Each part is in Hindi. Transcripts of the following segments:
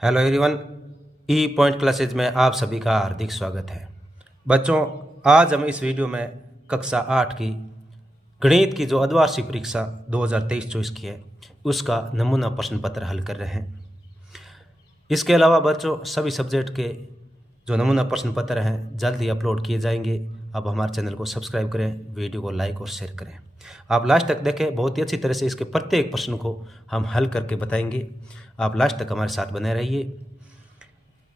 हेलो एवरीवन, ई पॉइंट क्लासेज में आप सभी का हार्दिक स्वागत है। बच्चों, आज हम इस वीडियो में कक्षा 8 की गणित की जो अर्धवार्षिक परीक्षा 2023-24 की है उसका नमूना प्रश्न पत्र हल कर रहे हैं। इसके अलावा बच्चों सभी सब्जेक्ट के जो नमूना प्रश्न पत्र हैं जल्द ही अपलोड किए जाएंगे। आप हमारे चैनल को सब्सक्राइब करें, वीडियो को लाइक और शेयर करें। आप लास्ट तक देखें, बहुत ही अच्छी तरह से इसके प्रत्येक प्रश्न को हम हल करके बताएंगे। आप लास्ट तक हमारे साथ बने रहिए।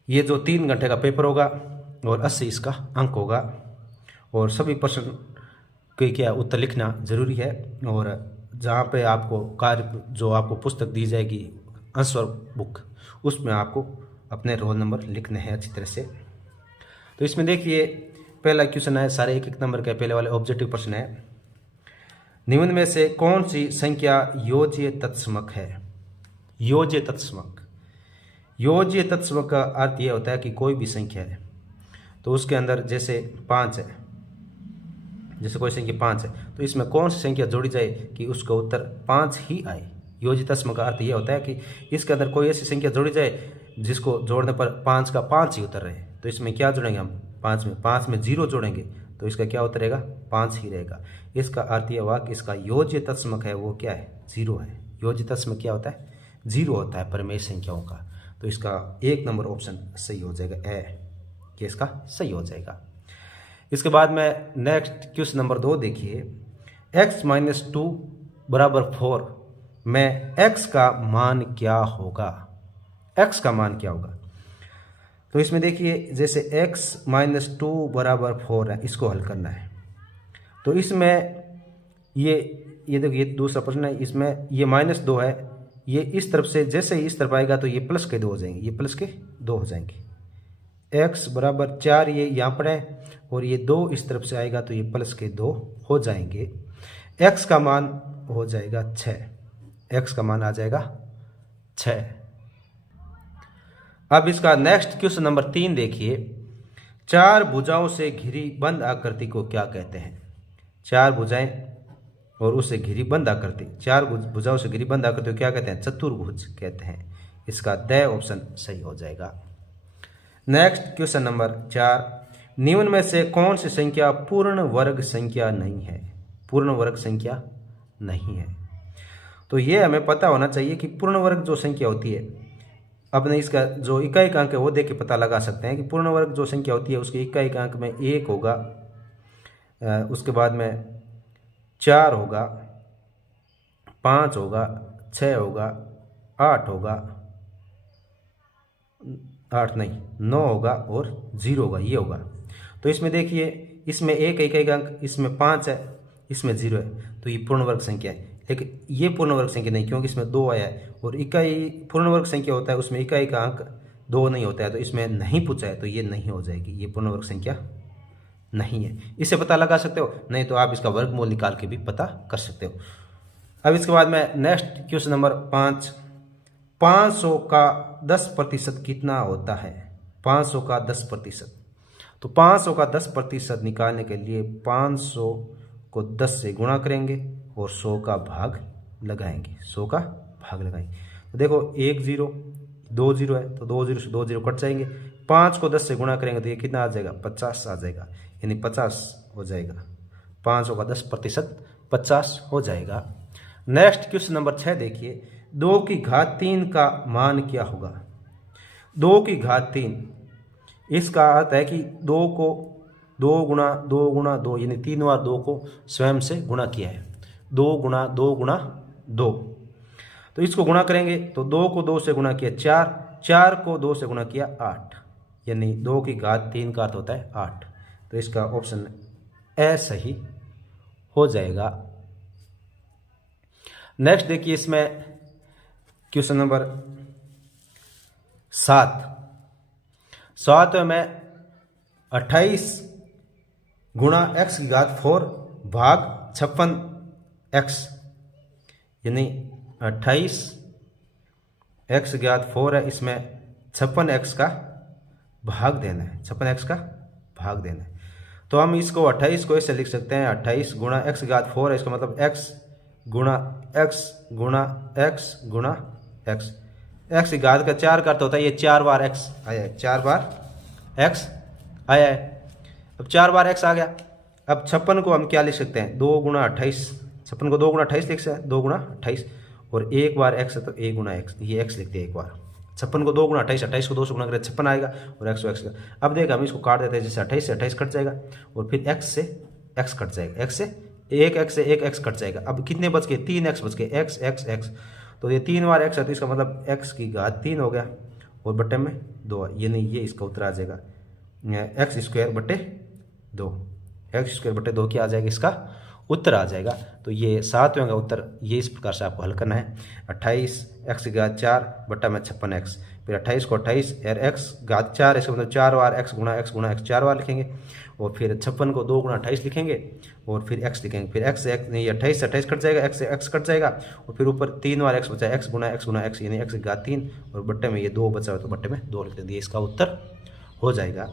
ये जो 3 घंटे का पेपर होगा और 80 इसका अंक होगा और सभी प्रश्न के क्या उत्तर लिखना ज़रूरी है। और जहाँ पे आपको कार्य जो आपको पुस्तक दी जाएगी आंसर बुक, उसमें आपको अपने रोल नंबर लिखने हैं अच्छी तरह से। तो इसमें देखिए पहला क्वेश्चन है, सारे एक नंबर के पहले वाले ऑब्जेक्टिव प्रश्न है। निम्न में से कौन सी संख्या योज्य तत्समक है? योज्य तत्समक, योज्य तत्समक का अर्थ यह होता है कि कोई भी संख्या है तो उसके अंदर जैसे 5 है, जैसे कोई संख्या 5 है तो इसमें कौन सी संख्या जोड़ी जाए कि उसका उत्तर 5 ही आए। योज्य तत्समक का अर्थ यह होता है कि इसके अंदर कोई ऐसी संख्या जोड़ी जाए जिसको जोड़ने पर 5 का 5 ही उत्तर रहे। तो इसमें क्या जोड़ेंगे हम? 5 में 0 जोड़ेंगे तो इसका क्या उत्तर रहेगा? 5 ही रहेगा। इसका अर्थ यह हुआ कि इसका योज्य तत्समक है वो क्या है? 0 है। योज्य तत्समक क्या होता है? 0 होता है परिमेय संख्याओं का। तो इसका 1 नंबर ऑप्शन सही हो जाएगा, ए कि इसका सही हो जाएगा। इसके बाद में नेक्स्ट क्वेश्चन नंबर 2 देखिए। x-2 = 4 में x का मान क्या होगा? x का मान क्या होगा? तो इसमें देखिए जैसे x-2 = 4 है, इसको हल करना है। तो इसमें ये देखिए दूसरा प्रश्न है, इसमें ये -2 है, ये इस तरफ से जैसे ही इस तरफ आएगा तो ये प्लस के 2 हो जाएंगे, ये प्लस के 2 हो जाएंगे। x = 4 ये यहाँ पर है और ये 2 इस तरफ से आएगा तो ये प्लस के 2 हो जाएंगे। x का मान हो जाएगा 6, x का मान आ जाएगा 6। अब इसका नेक्स्ट क्वेश्चन नंबर 3 देखिए। 4 भुजाओं से घिरी बंद आकृति को क्या कहते हैं? 4 भुजाएं और उससे घिरी बंद आकृति, 4 भुजाओं से घिरी बंद आकृति को क्या कहते हैं? चतुर्भुज कहते हैं। इसका द ऑप्शन सही हो जाएगा। Next question number 4। निम्न में से कौन सी संख्या पूर्ण वर्ग संख्या नहीं है? पूर्ण वर्ग संख्या नहीं है। तो ये हमें पता होना चाहिए कि पूर्ण वर्ग जो संख्या होती है, अपने इसका जो इकाई अंक है वो देख के पता लगा सकते हैं कि पूर्ण वर्ग जो संख्या होती है उसके इकाई अंक में 1 होगा, उसके बाद में 4 होगा, 5 होगा, 6 होगा, 8 होगा, 8 नहीं 9 होगा और 0 होगा, ये होगा। तो इसमें देखिए इसमें एक इकाई अंक, इसमें 5 है, इसमें 0 है, तो ये पूर्ण वर्ग संख्या है। लेकिन ये पूर्ण वर्ग संख्या नहीं, क्योंकि इसमें 2 आया है और इकाई पूर्ण वर्ग संख्या होता है उसमें इकाई का अंक 2 नहीं होता है, तो इसमें नहीं पूछा है तो ये नहीं हो जाएगी, ये पूर्ण वर्ग संख्या नहीं है। इससे पता लगा सकते हो, नहीं तो आप इसका वर्गमूल निकाल के भी पता कर सकते हो। अब इसके बाद में नेक्स्ट क्वेश्चन नंबर 5। 500 का 10% कितना होता है? 500 का 10%। तो 500 का 10% निकालने के लिए 500 को 10 से गुणा करेंगे और 100 का भाग लगाएंगे, 100 का भाग लगाएंगे। तो देखो 1 0 2 0 है तो 2 0 से 2 0 कट जाएंगे। 5 को 10 से गुणा करेंगे तो ये कितना आ जाएगा? 50 आ जाएगा, यानी 50 हो जाएगा। 500 का 10% 50 हो जाएगा। नेक्स्ट क्वेश्चन नंबर 6 देखिए। 2 की घात 3 का मान क्या होगा? 2 की घात 3, इसका अर्थ है कि 2 को 2 गुणा 2 गुणा 2, यानी 3 बार 2 को स्वयं से गुणा किया है। 2 गुणा 2 गुणा 2, तो इसको गुणा करेंगे तो 2 को 2 से गुणा किया 4, 4 को 2 से गुणा किया 8, यानी 2 की घात 3 का अर्थ होता है 8। तो इसका ऑप्शन ए सही हो जाएगा। नेक्स्ट देखिए इसमें क्वेश्चन नंबर 7 में 28 गुणा x की घात 4 भाग 56x, यानी 28 x की घात 4 है, इसमें 56x का भाग देना है, 56x का भाग देना है। तो हम इसको 28 को ऐसे लिख सकते हैं, 28 गुणा x की घात 4 है, इसका मतलब x गुणा x गुणा x गुणा x, एक्स की घात का 4 का अर्थ होता है ये 4 बार एक्स आया है, 4 बार एक्स आया है। अब 4 बार एक्स आ गया। अब 56 को हम क्या लिख सकते हैं, 2 गुणा 28। 56 को 2 गुणा 28 लिख सकते हैं, 2 गुणा 28 और एक बार एक्स है तो 1 गुणा एक्स, ये एक्स लिखते हैं एक बार। 56 को 2 गुणा 28, 28 को 2 से गुणा करें 56 आएगा और एक्स को एक्स। अब देख हम इसको काट देते हैं, जैसे 28 से 28 कट जाएगा और फिर एक्स से एक्स कट जाएगा, एक्स से एक एक्स कट जाएगा। अब कितने बच गए, 3 एक्स बच गए, एक्स एक्स एक्स। तो ये 3 बार एक्स है तो इसका मतलब एक्स की घात 3 हो गया और बटे में 2, ये नहीं, ये इसका उत्तर आ जाएगा एक्स स्क्वायर बटे 2। एक्स स्क्वायर बटे 2 क्या आ जाएगा, इसका उत्तर आ जाएगा। तो ये 7वें का उत्तर ये इस प्रकार से आपको हल करना है। 28 एक्स की घात 4 बटा में 56 एक्स, फिर 28 को 28 और एक्स घात 4, इसका मतलब 4 बार एक्स गुणा एक्स 4 बार लिखेंगे और फिर 56 को 2 गुणा 28 लिखेंगे और फिर एक्स लिखेंगे, फिर एक्स एक्स नहीं 28 से 28 कट जाएगा, एक्स से एक्स कट जाएगा और फिर ऊपर 3 बार एक्स बचा, एक्स गुणा एक्स यानी एक्स की घात 3 और बट्टे में ये 2 बचा हुआ तो बट्टे में 2 लिख देंगे, इसका उत्तर हो जाएगा।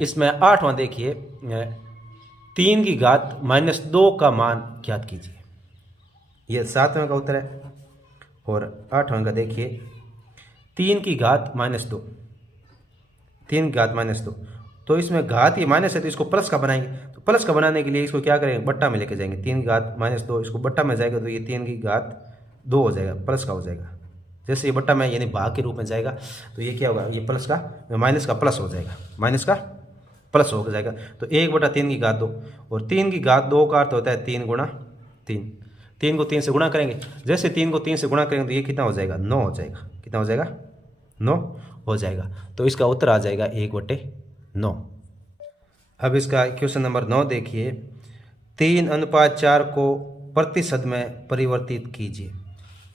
इसमें 8वां देखिए, 3 की घात -2 का मान ज्ञात कीजिए। यह 7वें का उत्तर है। और 8वें का देखिए, 3 की घात -2, 3 की घात -2। तो इसमें घात ये माइनस है तो इसको प्लस का बनाएंगे। तो प्लस का बनाने के लिए इसको क्या करेंगे, बट्टा में लेके जाएंगे। 3 की घात -2 इसको बट्टा में जाएगा तो ये 3 की घात 2 हो जाएगा, प्लस का हो जाएगा। जैसे ये बट्टा में यानी भाग के रूप में जाएगा तो ये क्या होगा, ये प्लस का माइनस का प्लस हो जाएगा, माइनस का प्लस हो जाएगा। तो 1/3 की घात 2 और 3 की घात 2 का अर्थ होता है 3 गुणा 3। 3 को 3 से गुणा करेंगे, जैसे 3 को 3 से गुणा करेंगे तो ये कितना हो जाएगा, 9 हो जाएगा। कितना हो जाएगा, 9 हो जाएगा। तो इसका उत्तर आ जाएगा 1/9। अब इसका क्वेश्चन नंबर 9 देखिए, 3:4 को प्रतिशत में परिवर्तित कीजिए।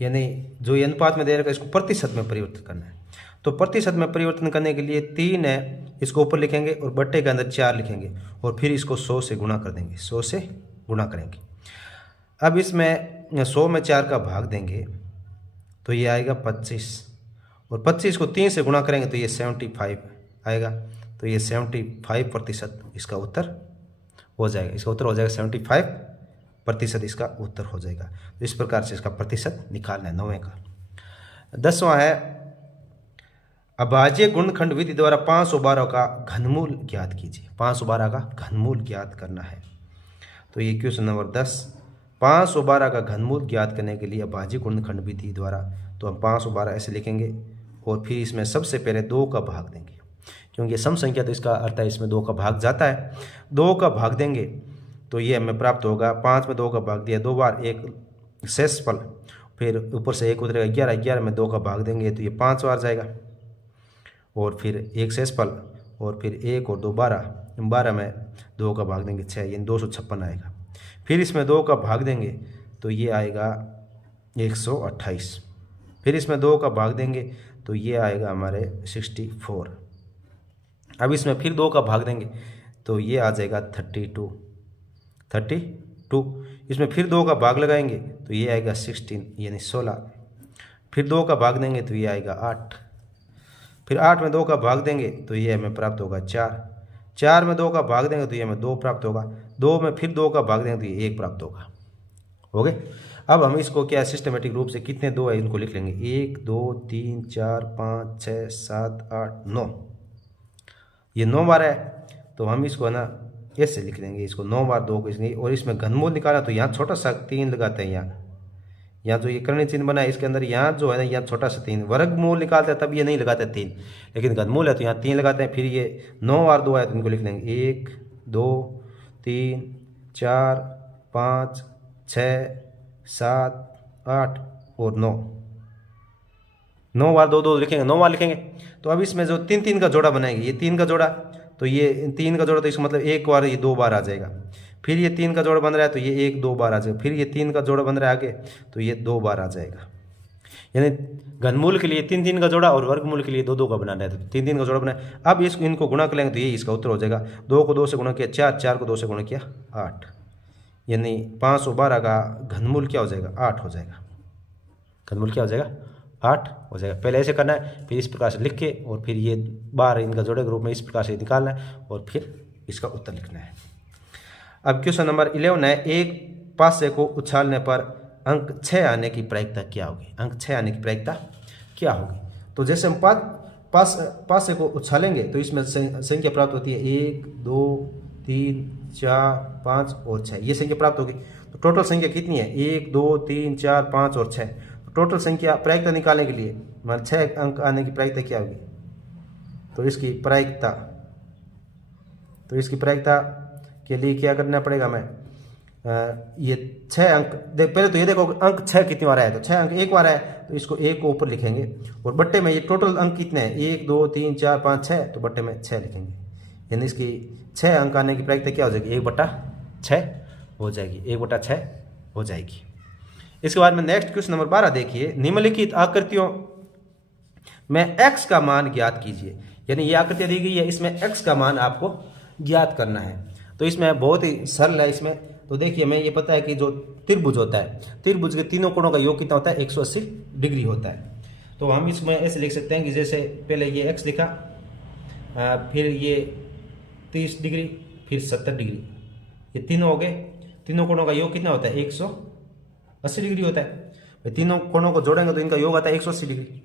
यानी जो ये अनुपात में दे रखा है इसको प्रतिशत में परिवर्तित करना है। तो प्रतिशत में परिवर्तन करने के लिए 3 है, इसको ऊपर लिखेंगे और बट्टे के अंदर 4 लिखेंगे और फिर इसको 100 से गुणा कर देंगे, 100 से गुणा करेंगे। अब इसमें 100 में 4 का भाग देंगे तो ये आएगा 25 और 25 को 3 से गुणा करेंगे तो ये 75 आएगा। तो ये 75% इसका उत्तर हो जाएगा। इसका उत्तर हो जाएगा 75% इसका उत्तर हो जाएगा। तो इस प्रकार से इसका प्रतिशत निकालना है 9वें का। 10वां है, अभाज्य गुणनखंड विधि द्वारा 512 का घनमूल ज्ञात कीजिए। 512 का घनमूल ज्ञात करना है। तो ये क्वेश्चन नंबर 10, 512 का घनमूल ज्ञात करने के लिए अभाज्य गुणनखंड विधि द्वारा, तो हम 512 ऐसे लिखेंगे और फिर इसमें सबसे पहले 2 का भाग देंगे, क्योंकि सम संख्या तो इसका अर्थ है इसमें 2 का भाग जाता है। 2 का भाग देंगे तो ये हमें प्राप्त होगा, 5 में 2 का भाग दिया 2 बार, एक शेषफल, फिर ऊपर से 1 उतरेगा 11, 11 में 2 का भाग देंगे तो ये 5 बार जाएगा और फिर एक शेषफल और फिर 1 और 2 12, 12 में 2 का भाग देंगे 6, यानी 256 आएगा। फिर इसमें 2 का भाग देंगे तो ये आएगा 128, फिर इसमें 2 का भाग देंगे तो ये आएगा हमारे 64। अब इसमें फिर 2 का भाग देंगे तो ये आ जाएगा 32। इसमें फिर 2 का भाग लगाएंगे तो ये आएगा 16 यानी 16। फिर 2 का भाग देंगे तो ये आएगा 8। फिर 8 में 2 का भाग देंगे तो ये हमें प्राप्त होगा 4। 4 में 2 का भाग देंगे तो ये हमें 2 प्राप्त होगा। 2 में फिर 2 का भाग देंगे तो ये 1 प्राप्त होगा। हो गए। अब हम इसको क्या सिस्टमेटिक रूप से कितने 2 है इनको लिख लेंगे, 1 2 3 4 5 6 7 8 9, ये 9 बार है तो हम इसको है ना ऐसे लिख देंगे, इसको 9 बार 2 को इसलिए। और इसमें घनमूल निकाला तो यहाँ छोटा सा 3 लगाते हैं, यहाँ जो ये कर्ण चिन्ह बना है इसके अंदर यहाँ जो है ना यहाँ छोटा सा 3, वर्गमूल निकालते हैं तब ये नहीं लगाते 3, लेकिन घनमूल है तो यहाँ 3 लगाते हैं। फिर ये 9 बार 2 है तो इनको लिख लेंगे 1 2 3 4 5 6 7 8 और 9, 9 बार 2 2 लिखेंगे, 9 बार लिखेंगे। तो अब इसमें जो 3 3 का जोड़ा बनाएंगे, ये 3 का जोड़ा, तो ये 3 का जोड़ा तो इसका मतलब 1 बार ये 2 बार आ जाएगा। फिर ये 3 का जोड़ा बन रहा है तो ये 1 2 बार आ जाएगा। फिर ये 3 का जोड़ा बन रहा है आगे तो ये 2 बार आ जाएगा। यानी घनमूल के लिए 3 3 का जोड़ा और वर्गमूल के लिए 2 2 का बनाना है तो 3 3 का जोड़ा बनाए। अब इसको इनको गुणा कर लेंगे तो ये इसका उत्तर हो जाएगा। 2 को 2 से गुणा किया 4, 4 को 2 से गुणा किया 8, यानी 512 का घनमूल क्या हो जाएगा, 8 हो जाएगा। घनमूल क्या हो जाएगा, 8 हो जाएगा। पहले ऐसे करना है, फिर इस प्रकार से लिख के और फिर ये बार इनका जोड़े के रूप में इस प्रकार से निकालना है और फिर इसका उत्तर लिखना है। अब क्वेश्चन नंबर 11 है, एक पासे को उछालने पर अंक 6 आने की प्रायिकता क्या होगी, अंक 6 आने की प्रायिकता क्या होगी। तो जैसे हम पासे को उछालेंगे तो इसमें संख्या प्राप्त होती है 1 2 3 4 5 और 6, ये संख्या प्राप्त होगी। तो टोटल संख्या कितनी है, 1 2 3 4 5 और 6। तो टोटल संख्या प्रायिकता निकालने के लिए हमारे 6 अंक आने की प्रायिकता क्या होगी, तो इसकी प्रायिकता के लिए क्या करना पड़ेगा हमें, ये 6 अंक पहले तो ये देखो अंक 6 कितनी बार आया, तो 6 अंक एक बार आया तो इसको 1 को ऊपर लिखेंगे और बट्टे में ये टोटल अंक कितने हैं 1 2 3 4 5 6, तो बट्टे में 6 लिखेंगे। यानी इसकी 6 अंक आने की प्रायिकता क्या हो जाएगी, 1/6 हो जाएगी, 1/6 हो जाएगी। इसके बाद में नेक्स्ट क्वेश्चन नंबर 12 देखिए, निम्नलिखित आकृतियों में x का मान ज्ञात कीजिए। यानी ये आकृतियां दी गई है, इसमें x का मान आपको ज्ञात करना है। तो इसमें बहुत ही सरल है। इसमें तो देखिए हमें ये पता है कि जो त्रिभुज होता है, त्रिभुज के तीनों कोणों का योग कितना होता है, 180 डिग्री होता है। तो हम इसमें ऐसे लिख सकते हैं कि जैसे पहले ये x लिखा, फिर ये 30 डिग्री, फिर 70 डिग्री, ये तीनों हो गए। तीनों कोणों का योग कितना होता है, 180 डिग्री होता है। तीनों कोणों को जोड़ेंगे तो इनका योग आता है 180 डिग्री।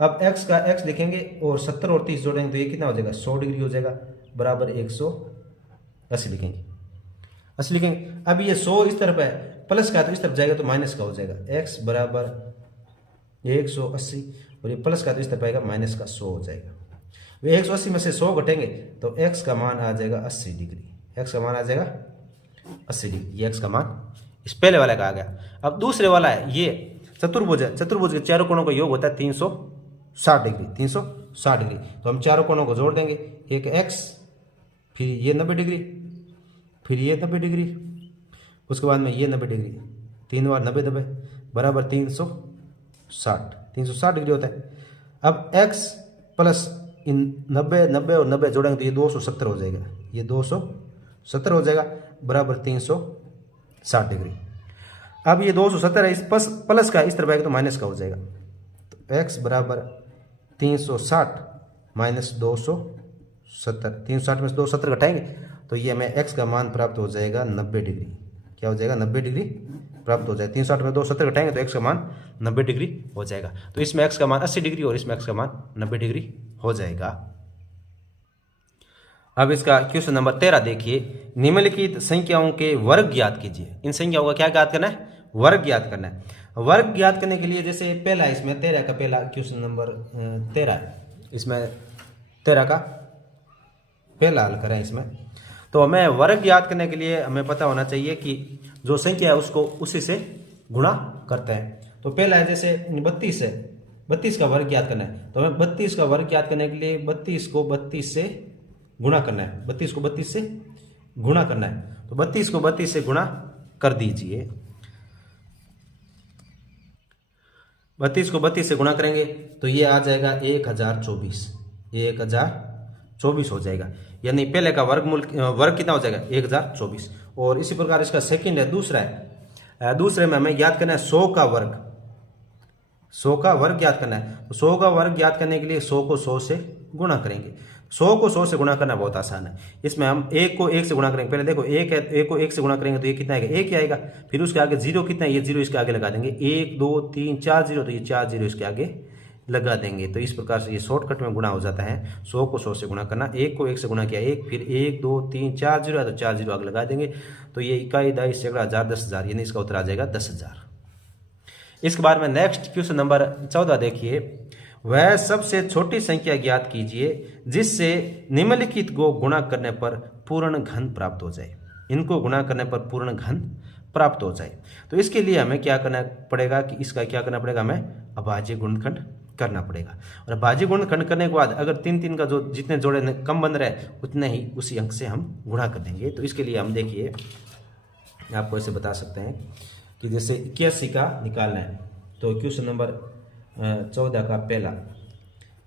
अब x का x लिखेंगे और 70 और 30 जोड़ेंगे तो ये कितना हो जाएगा, 100 डिग्री हो जाएगा, बराबर 180 लिखेंगे, 80 लिखेंगे। अब ये 100 इस तरफ है, प्लस का तो इस तरफ जाएगा तो माइनस का हो जाएगा, x बराबर 180 और ये प्लस का तो इस तरफ आएगा, माइनस का 100 हो जाएगा। वे 180 में से 100 घटेंगे तो x का मान आ जाएगा 80 डिग्री, x का मान आ जाएगा 80 डिग्री। ये x का मान इस पहले वाले का आ गया। अब दूसरे वाला है, ये चतुर्भुज है, चतुर्भुज के चारों कोणों का योग होता है 360 डिग्री, 360 डिग्री। तो हम चारों कोणों को जोड़ देंगे, एक x, फिर ये 90 डिग्री, फिर ये 90 डिग्री, उसके बाद में ये 90 डिग्री, 3 बार 90 90 बराबर 360 डिग्री होता है। अब x प्लस इन 90 90 और 90 जोड़ेंगे तो ये 270 हो जाएगा, ये 270 हो जाएगा, बराबर 360 डिग्री। अब ये 270 है, इस प्लस का इस तरफ आएगा तो माइनस का हो जाएगा। तो x बराबर 360 माइनस 270, 360 में से 270 घटाएंगे तो ये हमें x का मान प्राप्त हो जाएगा 90 डिग्री। क्या हो जाएगा, 90 डिग्री प्राप्त हो जाएगा। 360 में 270 घटाएंगे तो x का मान 90 डिग्री हो जाएगा। तो इसमें x का मान 80 डिग्री और इसमें x का मान 90 डिग्री हो जाएगा। अब इसका क्वेश्चन नंबर 13 देखिए, निम्नलिखित संख्याओं के वर्ग ज्ञात कीजिए। इन संख्याओं का क्या ज्ञात करना है, वर्ग ज्ञात करना है। वर्ग ज्ञात करने के लिए जैसे पहला इसमें 13 का पहला क्वेश्चन नंबर 13 है, इसमें 13 का पहला हल करें। इसमें तो हमें वर्ग ज्ञात करने के लिए हमें पता होना चाहिए कि जो संख्या है उसको उसी से गुणा करते हैं। तो पहला है जैसे 32 है, 32 का वर्ग ज्ञात करना है। तो हमें 32 का वर्ग ज्ञात करने के लिए 32 को 32 से गुणा करना है, 32 को 32 से गुणा करना है। तो 32 को 32 से गुणा कर दीजिए। 32 को 32 से गुणा करेंगे तो ये आ जाएगा 1024, ये 1024 हो जाएगा। यानी पहले का वर्ग कितना हो जाएगा, 1024। और इसी प्रकार इसका सेकंड है, दूसरा है, दूसरे में हमें ज्ञात करना है 100 का वर्ग, 100 का वर्ग ज्ञात करना है। तो 100 का वर्ग ज्ञात करने के लिए 100 को 100 से गुणा करेंगे। 100 को 100 से गुणा करना बहुत आसान है। इसमें हम 1 को 1 से गुणा करेंगे। पहले देखो 1 है, 1 को 1 से गुणा करेंगे तो ये कितना आएगा, 1 ही आएगा। फिर उसके आगे 0 कितना है, ये 0 इसके आगे लगा देंगे। 1 2 3 4 0, तो ये 4 0 इसके आगे लगा देंगे। तो इस प्रकार से ये शॉर्टकट में गुणा हो जाता है। 100 को 100 से गुणा करना, 1 को 1 से गुणा किया 1, फिर 1 2 3 4 0 है तो 4 0 आगे लगा देंगे। तो ये इकाई, दाई, सैकड़ा, हजार, 10,000, यानी इसका उत्तर आ जाएगा 10,000। इसके बाद में नेक्स्ट क्वेश्चन नंबर 14 देखिए, वह सबसे छोटी संख्या ज्ञात कीजिए जिससे निम्नलिखित को गुणा करने पर पूर्ण घन प्राप्त हो जाए। इनको गुणा करने पर पूर्ण घन प्राप्त हो जाए। तो इसके लिए हमें क्या करना पड़ेगा कि इसका क्या करना पड़ेगा, हमें अभाज्य गुणनखंड करना पड़ेगा। और अभाज्य गुणनखंड करने के बाद अगर 3 3 का जो जितने जोड़े कम बन रहे उतने ही उसी अंक से हम गुणा कर देंगे। तो इसके लिए हम देखिए आपको ऐसे बता सकते हैं कि जैसे 81 का निकालना है तो क्वेश्चन नंबर 14 का पहला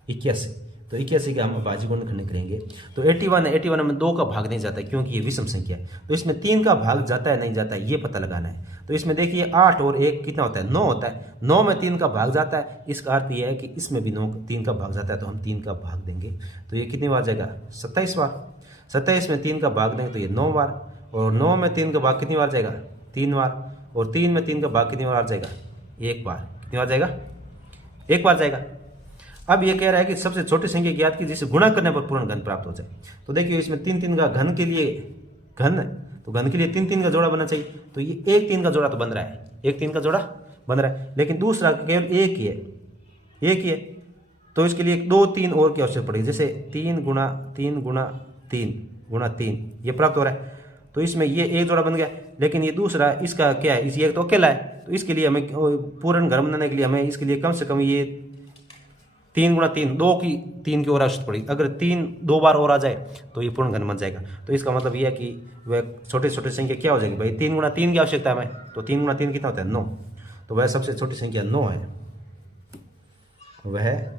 81, तो 81 का हम अभाज्य गुणनखंड करेंगे। तो 81 है, 81 में 2 का भाग नहीं जाता है क्योंकि ये विषम संख्या है। तो इसमें 3 का भाग जाता है नहीं जाता है ये पता लगाना है। तो इसमें देखिए 8 और 1 कितना होता है, 9 होता है। 9 में 3 का भाग जाता है, इसका अर्थ यह है कि इसमें भी 3 का भाग जाता है, तो हम 3 का भाग देंगे। तो ये कितनी बार जाएगा, 27 बार। 27 में 3 का भाग देंगे तो ये 9 बार, और 9 में 3 का भाग कितनी बार जाएगा, 3 बार। और 3 में 3 का भाग कितनी बार आ जाएगा, एक बार। कितनी बार जाएगा, एक बार जाएगा। अब ये कह रहा है कि सबसे छोटी संख्या ज्ञात की जिसे गुणा करने पर पूर्ण घन प्राप्त हो जाए। तो देखिए इसमें 3 3 का घन के लिए घन, तो घन के लिए 3 3 का जोड़ा बनना चाहिए, तो ये 1 3 का जोड़ा तो बन रहा है, 1 3 का जोड़ा बन रहा है, लेकिन दूसरा केवल एक ही है, एक ही है। तो इसके लिए 2 3 और की आवश्यकता पड़ेगी, जैसे 3 गुणा 3 गुणा 3 गुणा 3 ये प्राप्त हो रहा है। तो इसमें ये एक जोड़ा बन गया, लेकिन ये दूसरा इसका क्या है, ये तो अकेला है। तो इसके लिए हमें पूर्ण घन बनाने के लिए हमें इसके लिए कम से कम ये 3 गुणा 3 2 की 3 की और आवश्यकता पड़ेगी। अगर 3 2 बार और आ जाए तो ये पूर्ण घन बन जाएगा। तो इसका मतलब यह है कि वह छोटे छोटे संख्या क्या हो जाएगी भाई, 3 गुणा 3 की आवश्यकता है हमें, तो 3 गुणा 3 कितना होता है, 9। तो वह सबसे छोटी संख्या 9 है, वह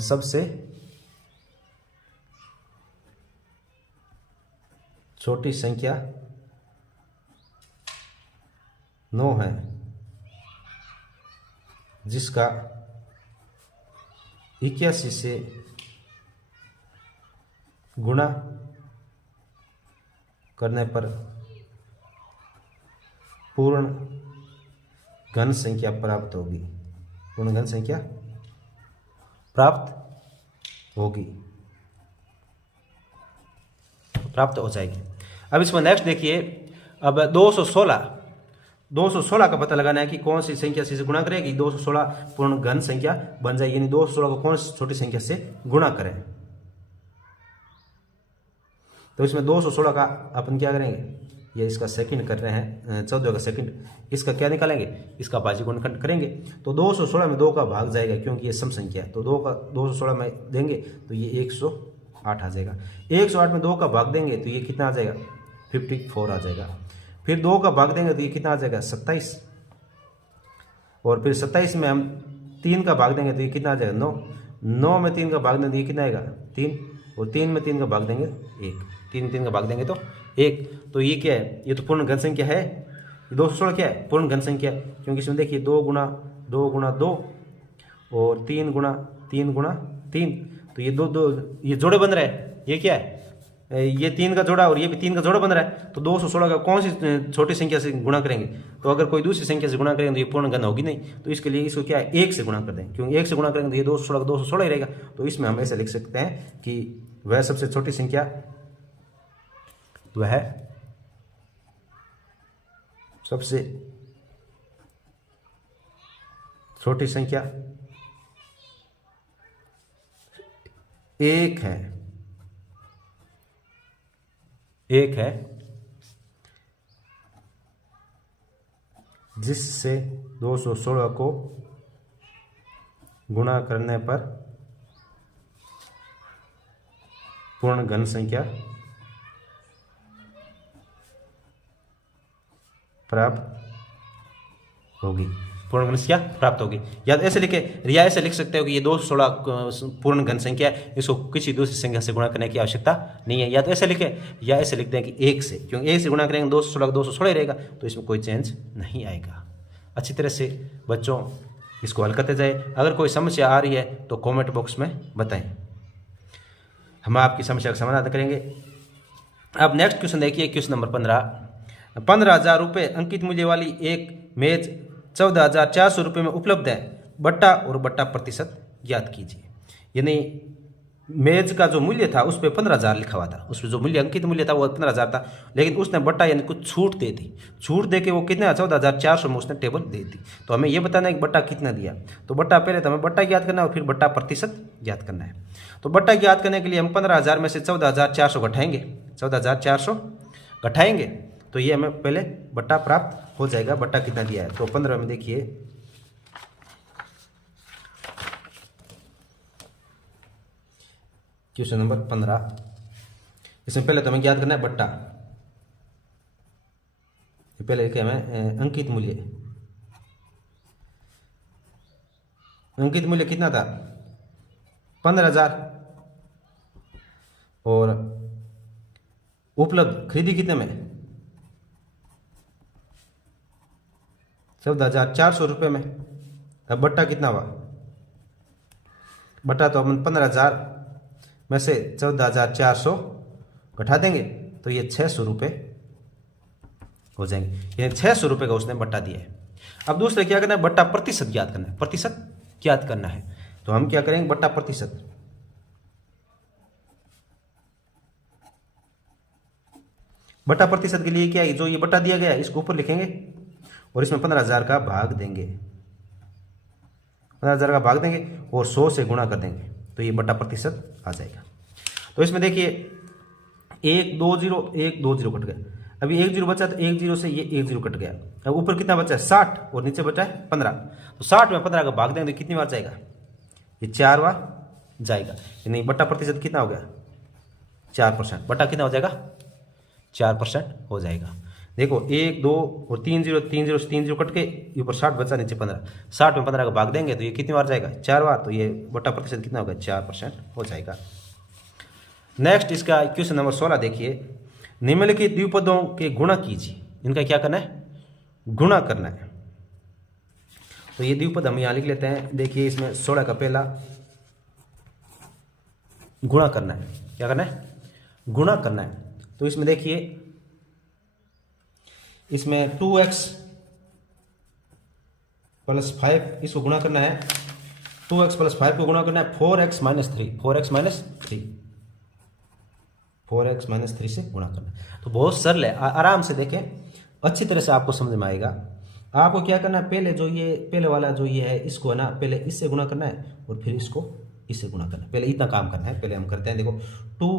सबसे छोटी संख्या 9 है, जिसका 81 से गुणा करने पर पूर्ण घन संख्या प्राप्त होगी, पूर्ण घन संख्या प्राप्त होगी, प्राप्त हो जाएगी। अब इसमें नेक्स्ट देखिए, अब 216 का पता लगाना है कि कौन सी संख्या से गुणा करेगी 216 पूर्ण घन संख्या बन जाएगी, यानी 216 को कौन सी छोटी संख्या से गुणा करें। तो इसमें 216 का अपन क्या करेंगे, ये इसका सेकंड कर रहे हैं, 14 का सेकंड, इसका क्या निकालेंगे, इसका भाज्य गुणनखंड करेंगे। तो 216 में 2 का भाग जाएगा क्योंकि ये सम संख्या है, तो 2 का 216 में देंगे तो ये 108 आ जाएगा। 108 में 2 का भाग देंगे तो ये कितना आ जाएगा, 54 आ जाएगा। फिर 2 का भाग देंगे तो ये कितना आ जाएगा, 27। और फिर 27 में हम 3 का भाग देंगे तो ये कितना आ जाएगा, 9। 9 में 3 का भाग देंगे तो ये कितना आएगा, 3। और 3 में 3 का भाग देंगे 1, 3 3 का भाग देंगे तो 1। तो ये क्या है, ये तो पूर्ण घन संख्या है। 216 क्या है, पूर्ण घन संख्या है, क्योंकि इसमें देखिए 2 गुणा 2 गुणा 2 और 3 गुणा 3 गुणा 3, तो ये दो ये जोड़े बन रहे हैं। ये क्या है, ये 3 का जोड़ा और ये भी 3 का जोड़ा बन रहा है। तो 216 का कौन सी छोटी संख्या से गुणा करेंगे, तो अगर कोई दूसरी संख्या से गुणा करेंगे तो ये पूर्ण घन होगी नहीं। तो इसके लिए इसको क्या है, 1 से गुणा कर दें, क्योंकि 1 से गुणा करेंगे तो ये 216 का 216 ही रहेगा। तो इसमें हम ऐसे लिख सकते हैं कि वह सबसे छोटी संख्या वह सबसे छोटी संख्या 1 है, 1 है, जिससे 216 को गुणा करने पर पूर्ण घन संख्या प्राप्त होगी, पूर्ण घन संख्या प्राप्त होगी। या ऐसे लिखे, या ऐसे लिख सकते हो कि ये 216 पूर्ण घन संख्या है, इसको किसी दूसरी संख्या से गुणा करने की आवश्यकता नहीं है। या तो ऐसे लिखे या ऐसे लिखते हैं कि 1 से, क्योंकि 1 से गुणा करेंगे 216 का 216 ही रहेगा, तो इसमें कोई चेंज नहीं आएगा। अच्छी तरह से बच्चों इसको हल करते जाए। अगर कोई समस्या आ रही है तो कमेंट बॉक्स में बताएं, हम आपकी समस्या का समाधान करेंगे। अब नेक्स्ट क्वेश्चन देखिए, क्वेश्चन नंबर 15,000 रुपये अंकित मूल्य वाली एक मेज 14,400 रुपये में उपलब्ध है, बट्टा और बट्टा प्रतिशत ज्ञात कीजिए। यानी मेज का जो मूल्य था उस पर 15,000 लिखा हुआ था, उस पर जो मूल्य अंकित मूल्य था वो 15,000 था, लेकिन उसने बट्टा यानी कुछ छूट दे दी, छूट दे के वो कितना 14,400 में उसने टेबल दे दी। तो हमें ये बताना है कि बट्टा कितना दिया। तो बट्टा पहले तो हमें बट्टा ज्ञात करना है और फिर बट्टा प्रतिशत ज्ञात करना है। तो बट्टा ज्ञात करने के लिए हम 15,000 में से 14,400 घटाएंगे, 14,400 घटाएंगे तो ये हमें पहले बट्टा प्राप्त हो जाएगा। बट्टा कितना दिया है, तो 15 में देखिए क्वेश्चन नंबर 15, इसमें पहले तो हमें ज्ञात करना है बट्टा। पहले लिखे हमें अंकित मूल्य, अंकित मूल्य कितना था 15,000 और उपलब्ध खरीदी कितने में 14,400 रुपये में। अब बट्टा कितना हुआ, बट्टा तो हम 15,000 में से 14,400 घटा देंगे तो ये 600 रुपये हो जाएंगे। यानी 600 रुपये का उसने बट्टा दिया है। अब दूसरे क्या करना है, बट्टा प्रतिशत ज्ञात करना है। प्रतिशत ज्ञात करना है तो हम क्या करेंगे, बट्टा प्रतिशत। बट्टा प्रतिशत के लिए क्या है, जो ये बट्टा दिया गया है इसको ऊपर लिखेंगे और इसमें 15,000 का भाग देंगे, 15,000 का भाग देंगे और 100 से गुणा कर देंगे तो ये बट्टा प्रतिशत आ जाएगा। तो इसमें देखिए 1 2 0 1 2 0 कट गया। अभी 1 0 बचा तो 1 0 से ये 1 0 कट गया। अब ऊपर कितना बचा है 60 और नीचे बचा है 15। तो 60 में 15 का भाग देंगे तो कितनी बार जाएगा, ये 4 बार जाएगा। यानी बट्टा प्रतिशत कितना हो गया 4%। बट्टा कितना हो जाएगा 4% हो जाएगा। देखो 1 2 और 3 0 3 0 से 3 0 कट के ऊपर 60 बचा नीचे 15। 60 में 15 का भाग देंगे तो ये कितनी बार जाएगा 4 बार। तो ये बट्टा प्रतिशत कितना होगा 4% हो जाएगा। नेक्स्ट इसका क्वेश्चन नंबर 16 देखिए, निम्नलिखित द्विपदों के गुणा कीजिए। इनका क्या करना है, गुणा करना है। तो ये द्विपद हम यहाँ लिख लेते हैं। देखिए इसमें 16 का पहला गुणा करना है। क्या करना है, गुणा करना है। तो इसमें देखिए इसमें 2x + 5 इसको गुणा करना है। 2x + 5 को गुणा करना है 4x - 3 4x - 3 4x - 3 से गुणा करना है। तो बहुत सरल है, आराम से देखें, अच्छी तरह से आपको समझ में आएगा। आपको क्या करना है, पहले जो ये पहले वाला जो ये है इसको है ना, पहले इससे गुणा करना है और फिर इसको इससे गुणा करना है। पहले इतना काम करना है। पहले हम करते हैं, देखो 2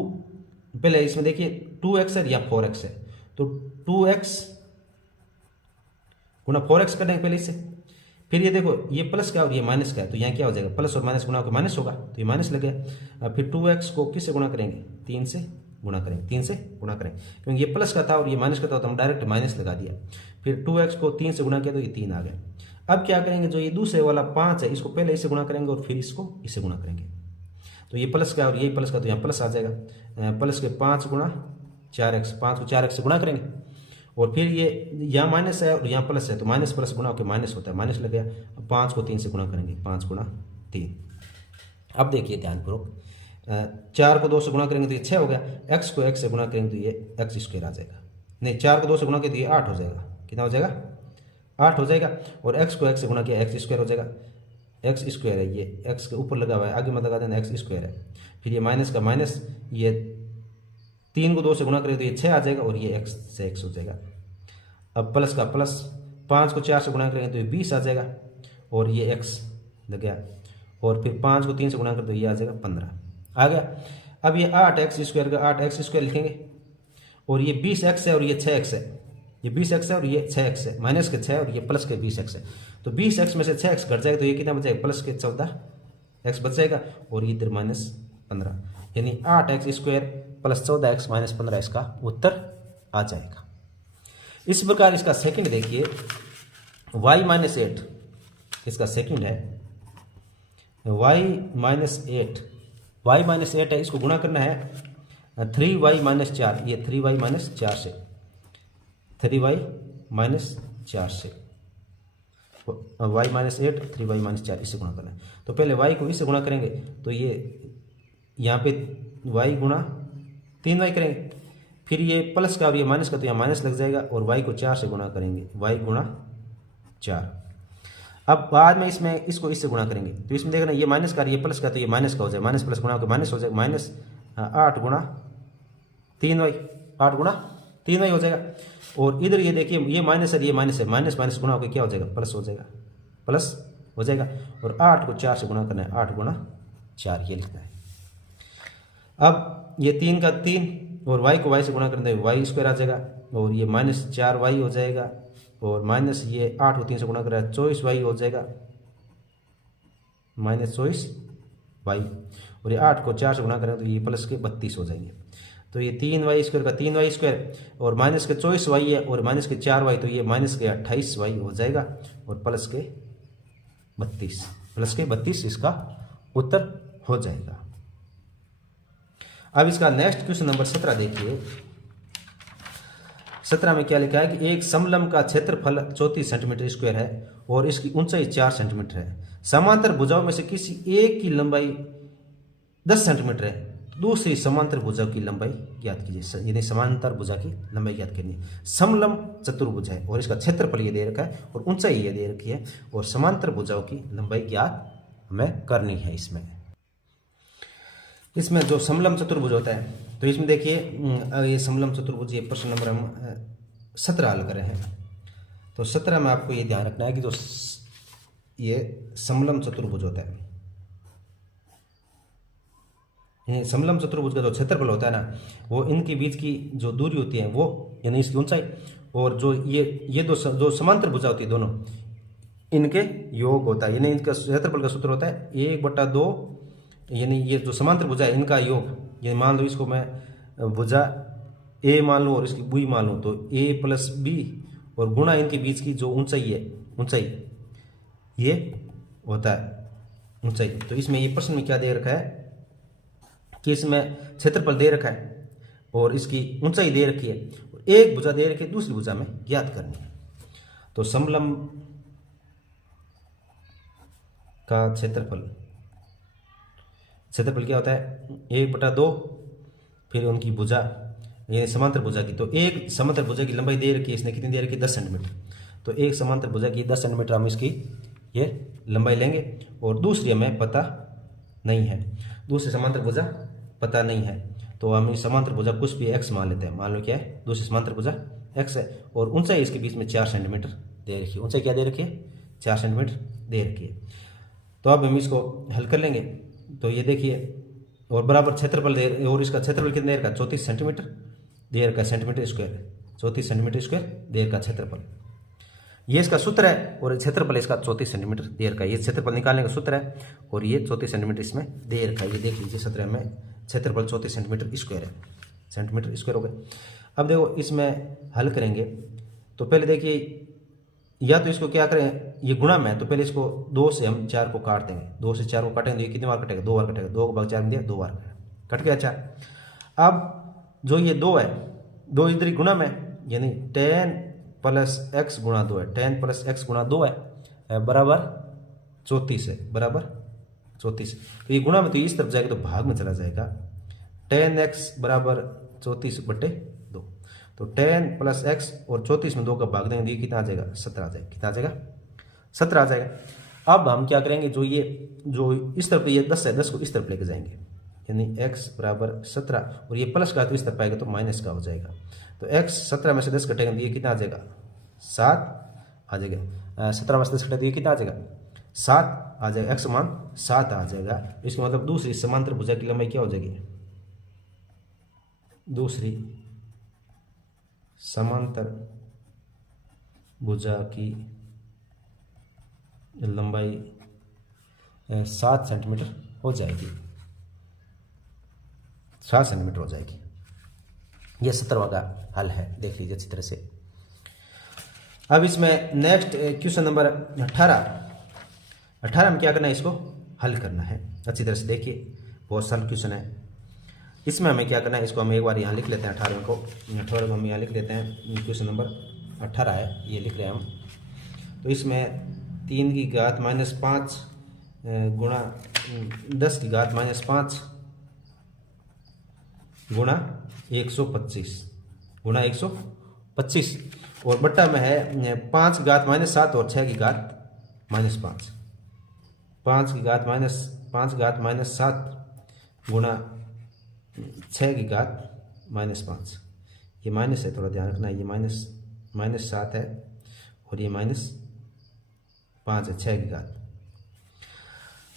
पहले इसमें देखिए 2x है या 4x है। तो 2x गुणा 4x करेंगे पहले इससे। फिर ये देखो ये प्लस का और ये माइनस का है तो यहाँ क्या हो जाएगा, प्लस और माइनस गुणा होकर माइनस होगा तो ये माइनस लग गया। फिर 2x को किससे गुणा करेंगे, 3 से गुणा करेंगे, 3 से गुणा करेंगे क्योंकि ये प्लस का था और ये माइनस का था तो हम डायरेक्ट माइनस लगा दिया। फिर 2x को 3 से गुणा किया तो ये 3 आ गया। अब क्या करेंगे, जो ये दूसरे वाला 5 है इसको पहले इससे गुणा करेंगे और फिर इसको इससे गुणा करेंगे। तो ये प्लस का और ये प्लस का तो यहाँ प्लस आ जाएगा। प्लस के 5 गुणा 4x, 5 को 4x से गुणा करेंगे और फिर ये यहाँ माइनस है और यहाँ प्लस है तो माइनस प्लस गुणा होकर माइनस होता है, माइनस लग गया। 5 को 3 से गुणा करेंगे, 5 गुणा 3। अब देखिए ध्यानपूर्वक, 4 को 2 से गुणा करेंगे तो ये 6 हो गया। x को x से गुणा करेंगे तो ये x² आ जाएगा। नहीं, 4 को 2 से गुणा किया तो ये 8 हो जाएगा। कितना हो जाएगा, 8 हो जाएगा। और x को x से गुणा किया x² हो जाएगा। x² है, ये x के ऊपर लगा हुआ है, आगे मत लगा देना, x² है। फिर ये माइनस का माइनस, ये 3 को 2 से गुणा करें तो ये 6 आ जाएगा और ये x से x हो जाएगा। अब प्लस का प्लस, 5 को 4 से गुणा करेंगे तो ये 20 आ जाएगा और ये x लग गया। और फिर 5 को 3 से गुणा करें तो ये आ जाएगा 15 आ गया। अब ये 8x² का 8x² लिखेंगे और ये 20x है और ये 6x है। ये 20x है और ये 6x है, माइनस के 6 और ये प्लस के 20x है। तो 20x में से 6x घट जाएगा तो ये कितना बचेगा, प्लस के 14x बच जाएगा और इधर -15, यानी 8x² + 14x - 15 इसका उत्तर आ जाएगा। इस प्रकार इसका सेकंड देखिए, y - 8 इसका सेकंड है। y - 8 है, इसको गुणा करना है 3y - 4, ये 3y - 4 से, 3y - 4 से, y - 8 3y - 4 इससे गुणा करना है। तो पहले y को इससे गुणा करेंगे तो ये यहाँ पे y गुणा 3y करेंगे। फिर ये प्लस का और ये माइनस का तो यहाँ माइनस लग जाएगा और y को 4 से गुणा करेंगे, y गुणा 4। अब बाद में इसमें इसको इससे गुणा करेंगे तो इसमें देखना ये माइनस का ये प्लस का तो ये माइनस का हो जाएगा, माइनस प्लस गुणा होकर माइनस हो जाएगा, -8 गुणा 3y, 8 गुणा 3y हो जाएगा। और इधर ये देखिए ये माइनस है, ये माइनस है, माइनस माइनस गुणा होकर क्या हो जाएगा, प्लस हो जाएगा, प्लस हो जाएगा। और 8 को 4 से गुणा करना है, 8 गुणा 4 ये लिखना है। अब ये 3 का 3 और y को y से गुणा करना है, y² आ जाएगा और ये -4y हो जाएगा और माइनस ये 8 को 3 से गुणा कर रहा है 24y हो जाएगा, -24y। और ये 8 को 4 से गुणा करें तो ये प्लस के 32 हो जाएंगे। तो ये 3y² का 3y² और माइनस के 24y है और माइनस के 4y तो ये माइनस के 28y हो जाएगा और प्लस के 32 इसका उत्तर हो जाएगा। अब इसका नेक्स्ट क्वेश्चन नंबर 17 देखिए। 17 में क्या लिखा है कि एक समलंब का क्षेत्रफल 34 सेंटीमीटर² है और इसकी ऊंचाई 4 सेंटीमीटर है। समांतर भुजाओं में से किसी एक की लंबाई 10 सेंटीमीटर है दूसरी समांतर भुजा की लंबाई ज्ञात कीजिए। यानी समांतर भुजा की लंबाई ज्ञात करनी है। समलंब चतुर्भुज है और इसका क्षेत्रफल ये दे रखा है और ऊंचाई ये दे रखी है और समांतर भुजाओं की लंबाई ज्ञात हमें करनी है। इसमें जो समलंब चतुर्भुज होता है तो इसमें देखिए ये समलंब चतुर्भुज, ये प्रश्न नंबर हम 17 हल करे हैं। तो 17 में आपको ये ध्यान रखना है कि जो ये समलंब चतुर्भुज होता है, ये समलंब चतुर्भुज का जो क्षेत्रफल होता है ना, वो इनके बीच की जो दूरी होती है वो यानी इसकी ऊंचाई और जो ये जो समांतर भुजा होती है दोनों, इनके योग होता है। यानी इनका क्षेत्रफल का सूत्र होता है 1/2, यानी ये जो समांतर भुजा है इनका योग। ये मान लो इसको मैं भुजा ए मान लूँ और इसकी बी मान लूँ, तो a + b और गुणा इनके बीच की जो ऊंचाई है, ऊंचाई ये होता है ऊंचाई। तो इसमें ये प्रश्न में क्या दे रखा है कि इसमें क्षेत्रफल दे रखा है और इसकी ऊंचाई दे रखी है, एक भुजा दे रखी है, दूसरी भुजा में ज्ञात करनी है। तो समलंब का क्षेत्रफल क्या होता है 1/2, फिर उनकी भुजा यानी समांतर भुजा की। तो एक समांतर भुजा की लंबाई दे रखी है, इसने कितनी दे रखी है 10 सेंटीमीटर। तो एक समांतर भुजा की 10 सेंटीमीटर हम इसकी ये लंबाई लेंगे और दूसरी हमें पता नहीं है, दूसरी समांतर भुजा पता नहीं है। तो हम इस समांतर भुजा कुछ भी x मान लेते हैं। मान लो क्या है, दूसरी समांतर भुजा x है और ऊंचाई इसके बीच में 4 सेंटीमीटर दे रखी है। ऊंचाई क्या दे रखी है 4 सेंटीमीटर दे रखी है। तो अब हम इसको हल कर लेंगे। तो ये देखिए और बराबर क्षेत्रफल दे, और इसका क्षेत्रफल कितना दे रखा है 34 सेंटीमीटर दे रखा है, सेंटीमीटर स्क्वायर 34 सेंटीमीटर स्क्वायर दे रखा क्षेत्रफल। ये इसका सूत्र है और क्षेत्रफल इसका 34 सेंटीमीटर दे रखा है। ये क्षेत्रफल निकालने का सूत्र है और ये 34 सेंटीमीटर इसमें दे रखा है। ये देख लीजिए 17 में क्षेत्रफल 34 सेंटीमीटर स्क्वायर है, सेंटीमीटर स्क्वायर हो गए। अब देखो इसमें हल करेंगे तो पहले देखिए, या तो इसको क्या करें, ये गुणा में, तो पहले इसको 2 से हम 4 को काट देंगे। 2 से 4 को काटेंगे तो ये कितनी बार कटेगा 2 बार कटेगा। 2 को भाग 4 में दिया 2 बार कट गया 4। अब जो ये 2 है, 2 इधर ही गुणा में, यानी 10 + x गुणा 2 है, 10 + x गुणा 2 है बराबर 34 है, बराबर 34। तो ये गुणा में तो इस तरफ जाएगा तो भाग में चला जाएगा। 10x बराबर 34/2। तो 10 + x और 34 में 2 का भाग देंगे, ये कितना आ जाएगा 17 आ जाएगा। कितना आ जाएगा 17 आ जाएगा। अब हम क्या करेंगे, जो इस तरफ ये 10 है, 10 को इस तरफ लेके जाएंगे, यानी x बराबर 17 और ये प्लस का तो इस तरफ आएगा तो माइनस का हो जाएगा। तो x 17 में से 10 कटेगा तो ये कितना आ जाएगा 7 आ जाएगा। 17 में से 10 कटेगा तो ये कितना आ जाएगा 7 आ जाएगा, x मान 7 आ जाएगा। इसका मतलब दूसरी समांतर भुजा की लंबाई क्या हो जाएगी, दूसरी समांतर भुजा की लंबाई 7 सेंटीमीटर हो जाएगी, 7 सेंटीमीटर हो जाएगी। यह 17वां का हल है, देख लीजिए अच्छी तरह से। अब इसमें नेक्स्ट क्वेश्चन नंबर 18 में क्या करना है, इसको हल करना है। अच्छी तरह से देखिए, बहुत सरल क्वेश्चन है। इसमें हमें क्या करना है, इसको हम एक बार यहाँ लिख लेते हैं। 18 को हम यहाँ लिख लेते हैं। क्वेश्चन नंबर 18 है, ये लिख रहे हैं हम। तो इसमें 3 की घात -5 गुणा 10 की घात -5 गुणा 125 गुणा 125 और बट्टा में है 5 की घात -7 और 6 की घात -5। 5 की घात -7 गुणा 6 की घात -5। ये माइनस है, थोड़ा ध्यान रखना है। ये -7 है और ये -5 है, 6 की घात।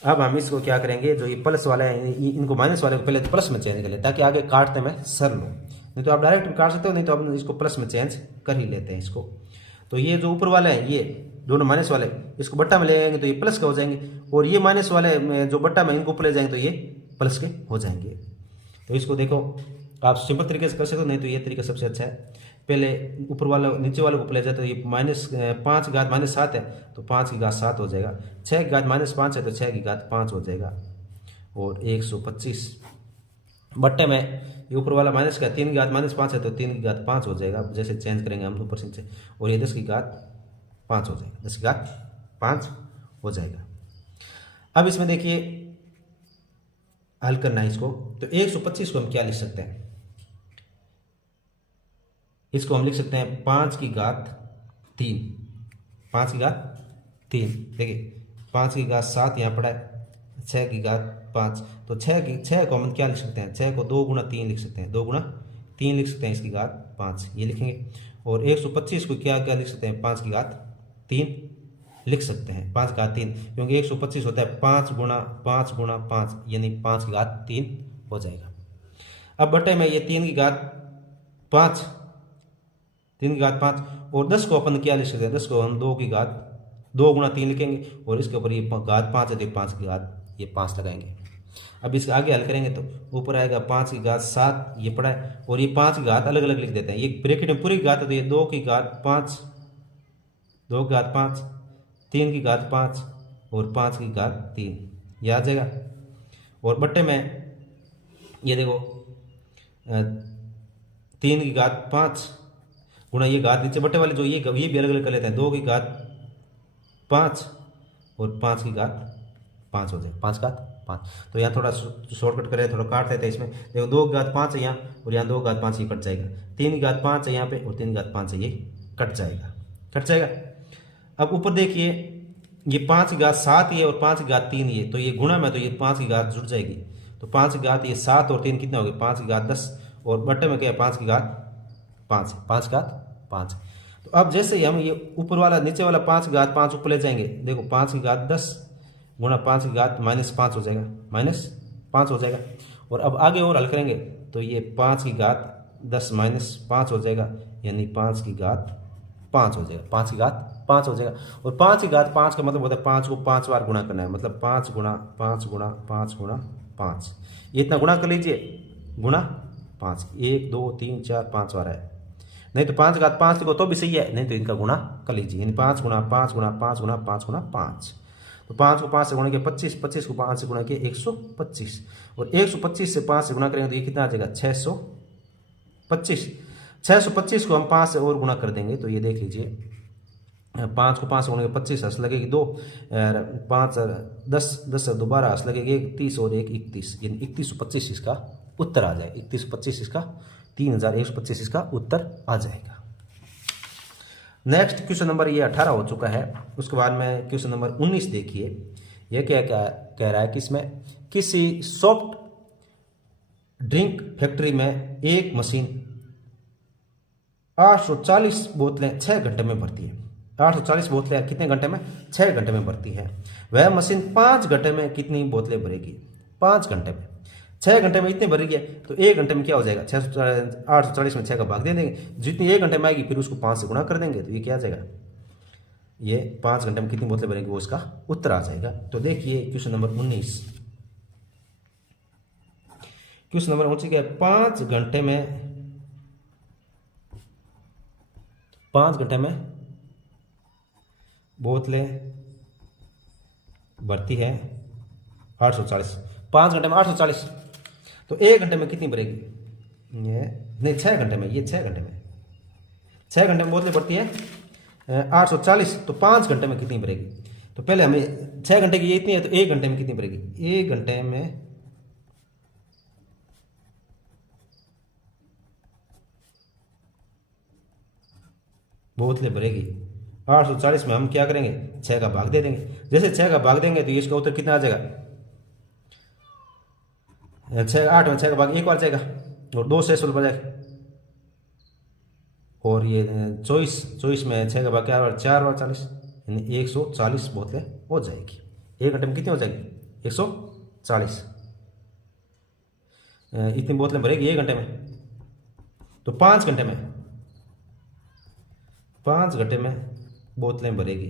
अब हम इसको क्या करेंगे, जो ये प्लस वाला है इनको माइनस वाले को पहले तो प्लस में चेंज कर ले, ताकि आगे काटते में सरल हो। नहीं तो आप डायरेक्ट भी काट सकते हो, नहीं तो आप इसको प्लस में चेंज कर ही लेते हैं इसको। तो ये जो ऊपर वाले हैं, ये दोनों माइनस वाले, इसको बट्टा में ले आएंगे तो ये प्लस के हो जाएंगे, और ये माइनस वाले जो बट्टा में इनको ऊपर ले जाएंगे तो ये प्लस के हो जाएंगे। तो इसको देखो, आप सिंपल तरीके से कर सकते हो, नहीं तो ये तरीका सबसे अच्छा है। पहले ऊपर वाला नीचे वाले को ले जाए तो ये -5 की घात -7 है तो 5 की घात 7 हो जाएगा। 6 की घात -5 है तो 6 की घात 5 हो जाएगा। और 125 बट्टे में ये ऊपर वाला माइनस का 3 की घात -5 है तो 3 की घात 5 हो जाएगा। जैसे चेंज करेंगे हम ऊपर से, और ये 10 की घात 5 हो जाएगा, 10 की घात 5 हो जाएगा। अब इसमें देखिए हल करना है इसको। तो 125 को हम क्या लिख सकते हैं, इसको हम लिख सकते हैं 5 की घात 3, 5 की घात 3। देखिए 5 की घात 7 यहाँ पड़ा है, 6 की घात 5, तो 6 को हम क्या लिख सकते हैं, 6 को 2 गुणा 3 लिख सकते हैं, 2 गुणा 3 लिख सकते हैं, इसकी घात 5 ये लिखेंगे। और 125 को क्या क्या लिख सकते हैं, 5 की घात 3 लिख सकते हैं, 5 की घात 3, क्योंकि 125 होता है 5 गुणा 5 गुणा 5, यानी 5 की घात 3 हो जाएगा। अब बटे में ये 3 की घात 5, 3 की घात 5, और 10 को अपन क्या लिख सकते हैं, 10 को हम 2 की घात 2 गुणा 3 लिखेंगे, और इसके ऊपर ये घात 5 है तो 5 की घात ये 5 लगाएंगे। अब इसके आगे हल करेंगे तो ऊपर आएगा 5 की घात 7 ये पड़ा है, और ये 5 की घात अलग अलग लिख देते हैं, ये ब्रैकेट में पूरी घात है तो ये 2 की घात 5, 2 की घात 5, 3 की घात 5 और 5 की घात 3 ये आ जाएगा। और बट्टे में ये देखो 3 की घात 5 गुणा ये घात नीचे बट्टे वाले जो ये भी अलग अलग कर लेते हैं, 2 की घात 5 और 5 की घात 5 हो जाए, 5 घात 5। तो यहाँ थोड़ा शॉर्टकट करें, थोड़ा काट देते हैं इसमें, देखो 2 की घात 5 है यहाँ, और यहाँ 2 की घात 5 ये कट जाएगा, 3 की घात 5 है यहाँ पे और 3 की घात 5 है ये कट जाएगा। अब ऊपर देखिए ये 5 की घात 7 ये और 5 की घात 3 ये, तो ये गुणा में तो ये 5 की घात जुड़ जाएगी, तो 5 की घात ये 7 और 3 कितना हो गया, 5 की घात 10, और बट्टे में क्या है 5 की घात 5, 5 की घात 5। तो अब जैसे ही हम ये ऊपर वाला नीचे वाला 5 की घात 5 ऊपर ले जाएंगे, देखो 5 की घात 10 गुणा 5 की घात -5 हो जाएगा, -5 हो जाएगा। और अब आगे और हल करेंगे तो ये 5 की घात 10 -5 हो जाएगा, यानी 5 की घात 5 हो जाएगा, 5 की घात 5 हो जाएगा। और 5 की घात 5 का मतलब होता है 5 को 5 बार गुणा करना है, मतलब 5 गुणा 5 गुणा 5 गुणा 5, ये इतना गुणा कर लीजिए, गुणा 5, 1 2 3 4 5 बार है, नहीं तो 5 की घात 5 लिखो तो भी सही है, नहीं तो इनका गुणा कर लीजिए, यानी 5 गुणा 5 गुणा 5 गुणा 5 गुणा 5। तो 5 को 5 से गुणा किया 25, 25 को 5 से गुणा किया 125, और 125 से 5 से गुणा करेंगे तो ये कितना आ जाएगा 625। 625 को हम 5 से और गुणा कर देंगे तो ये देख लीजिए 5 को 5 से गुणा 25 हंस लगेगी 2, 5 10 10 दोबारा हंस लगेगी 1 30 और 1 31, यानी 3125 इसका उत्तर आ जाएगा, 3125 इसका 3125 इसका उत्तर आ जाएगा। नेक्स्ट क्वेश्चन नंबर ये 18 हो चुका है, उसके बाद में क्वेश्चन नंबर 19 देखिए, यह क्या क्या कह रहा है कि इसमें किसी सॉफ्ट ड्रिंक फैक्ट्री में एक मशीन 840 बोतलें 6 घंटे में भरती है, 840 बोतलें कितने घंटे में, 6 घंटे में भरती है। वह मशीन 5 घंटे में कितनी बोतलें भरेगी, 5 घंटे में, 6 घंटे में इतने भरेगी, तो 1 घंटे में क्या हो जाएगा, 840 में 6 का भाग दे देंगे, जितनी 1 घंटे में आएगी फिर उसको 5 से गुणा कर देंगे, तो ये क्या आ जाएगा, ये 5 घंटे में कितनी बोतलें भरेंगी वो इसका उत्तर आ जाएगा। तो देखिए क्वेश्चन नंबर 19, क्वेश्चन नंबर 19 क्या है, 5 घंटे में बोतलें भरती है 840, 5 घंटे में 840, तो 1 घंटे में कितनी भरेगी, ये नहीं 6 घंटे में, ये 6 घंटे में, 6 घंटे में बोतलें भरती है 840, तो 5 घंटे में कितनी भरेगी, तो पहले हमें 6 घंटे की ये इतनी है तो 1 घंटे में कितनी भरेगी, 1 घंटे में बोतलें भरेगी 840 में हम क्या करेंगे 6 का भाग दे देंगे, जैसे 6 का भाग देंगे तो इसका उत्तर कितना आ जाएगा, 6 8 में 6 का भाग 1 बार जाएगा और 2 शेष बचेगा, और ये 24 में 6 का भाग क्या बार 4 बार 40, यानी 140 बोतलें हो जाएगी। 1 घंटे में कितनी हो जाएगी 140, इतनी बोतलें भरेगी 1 घंटे में। तो 5 घंटे में बोतलें भरेगी,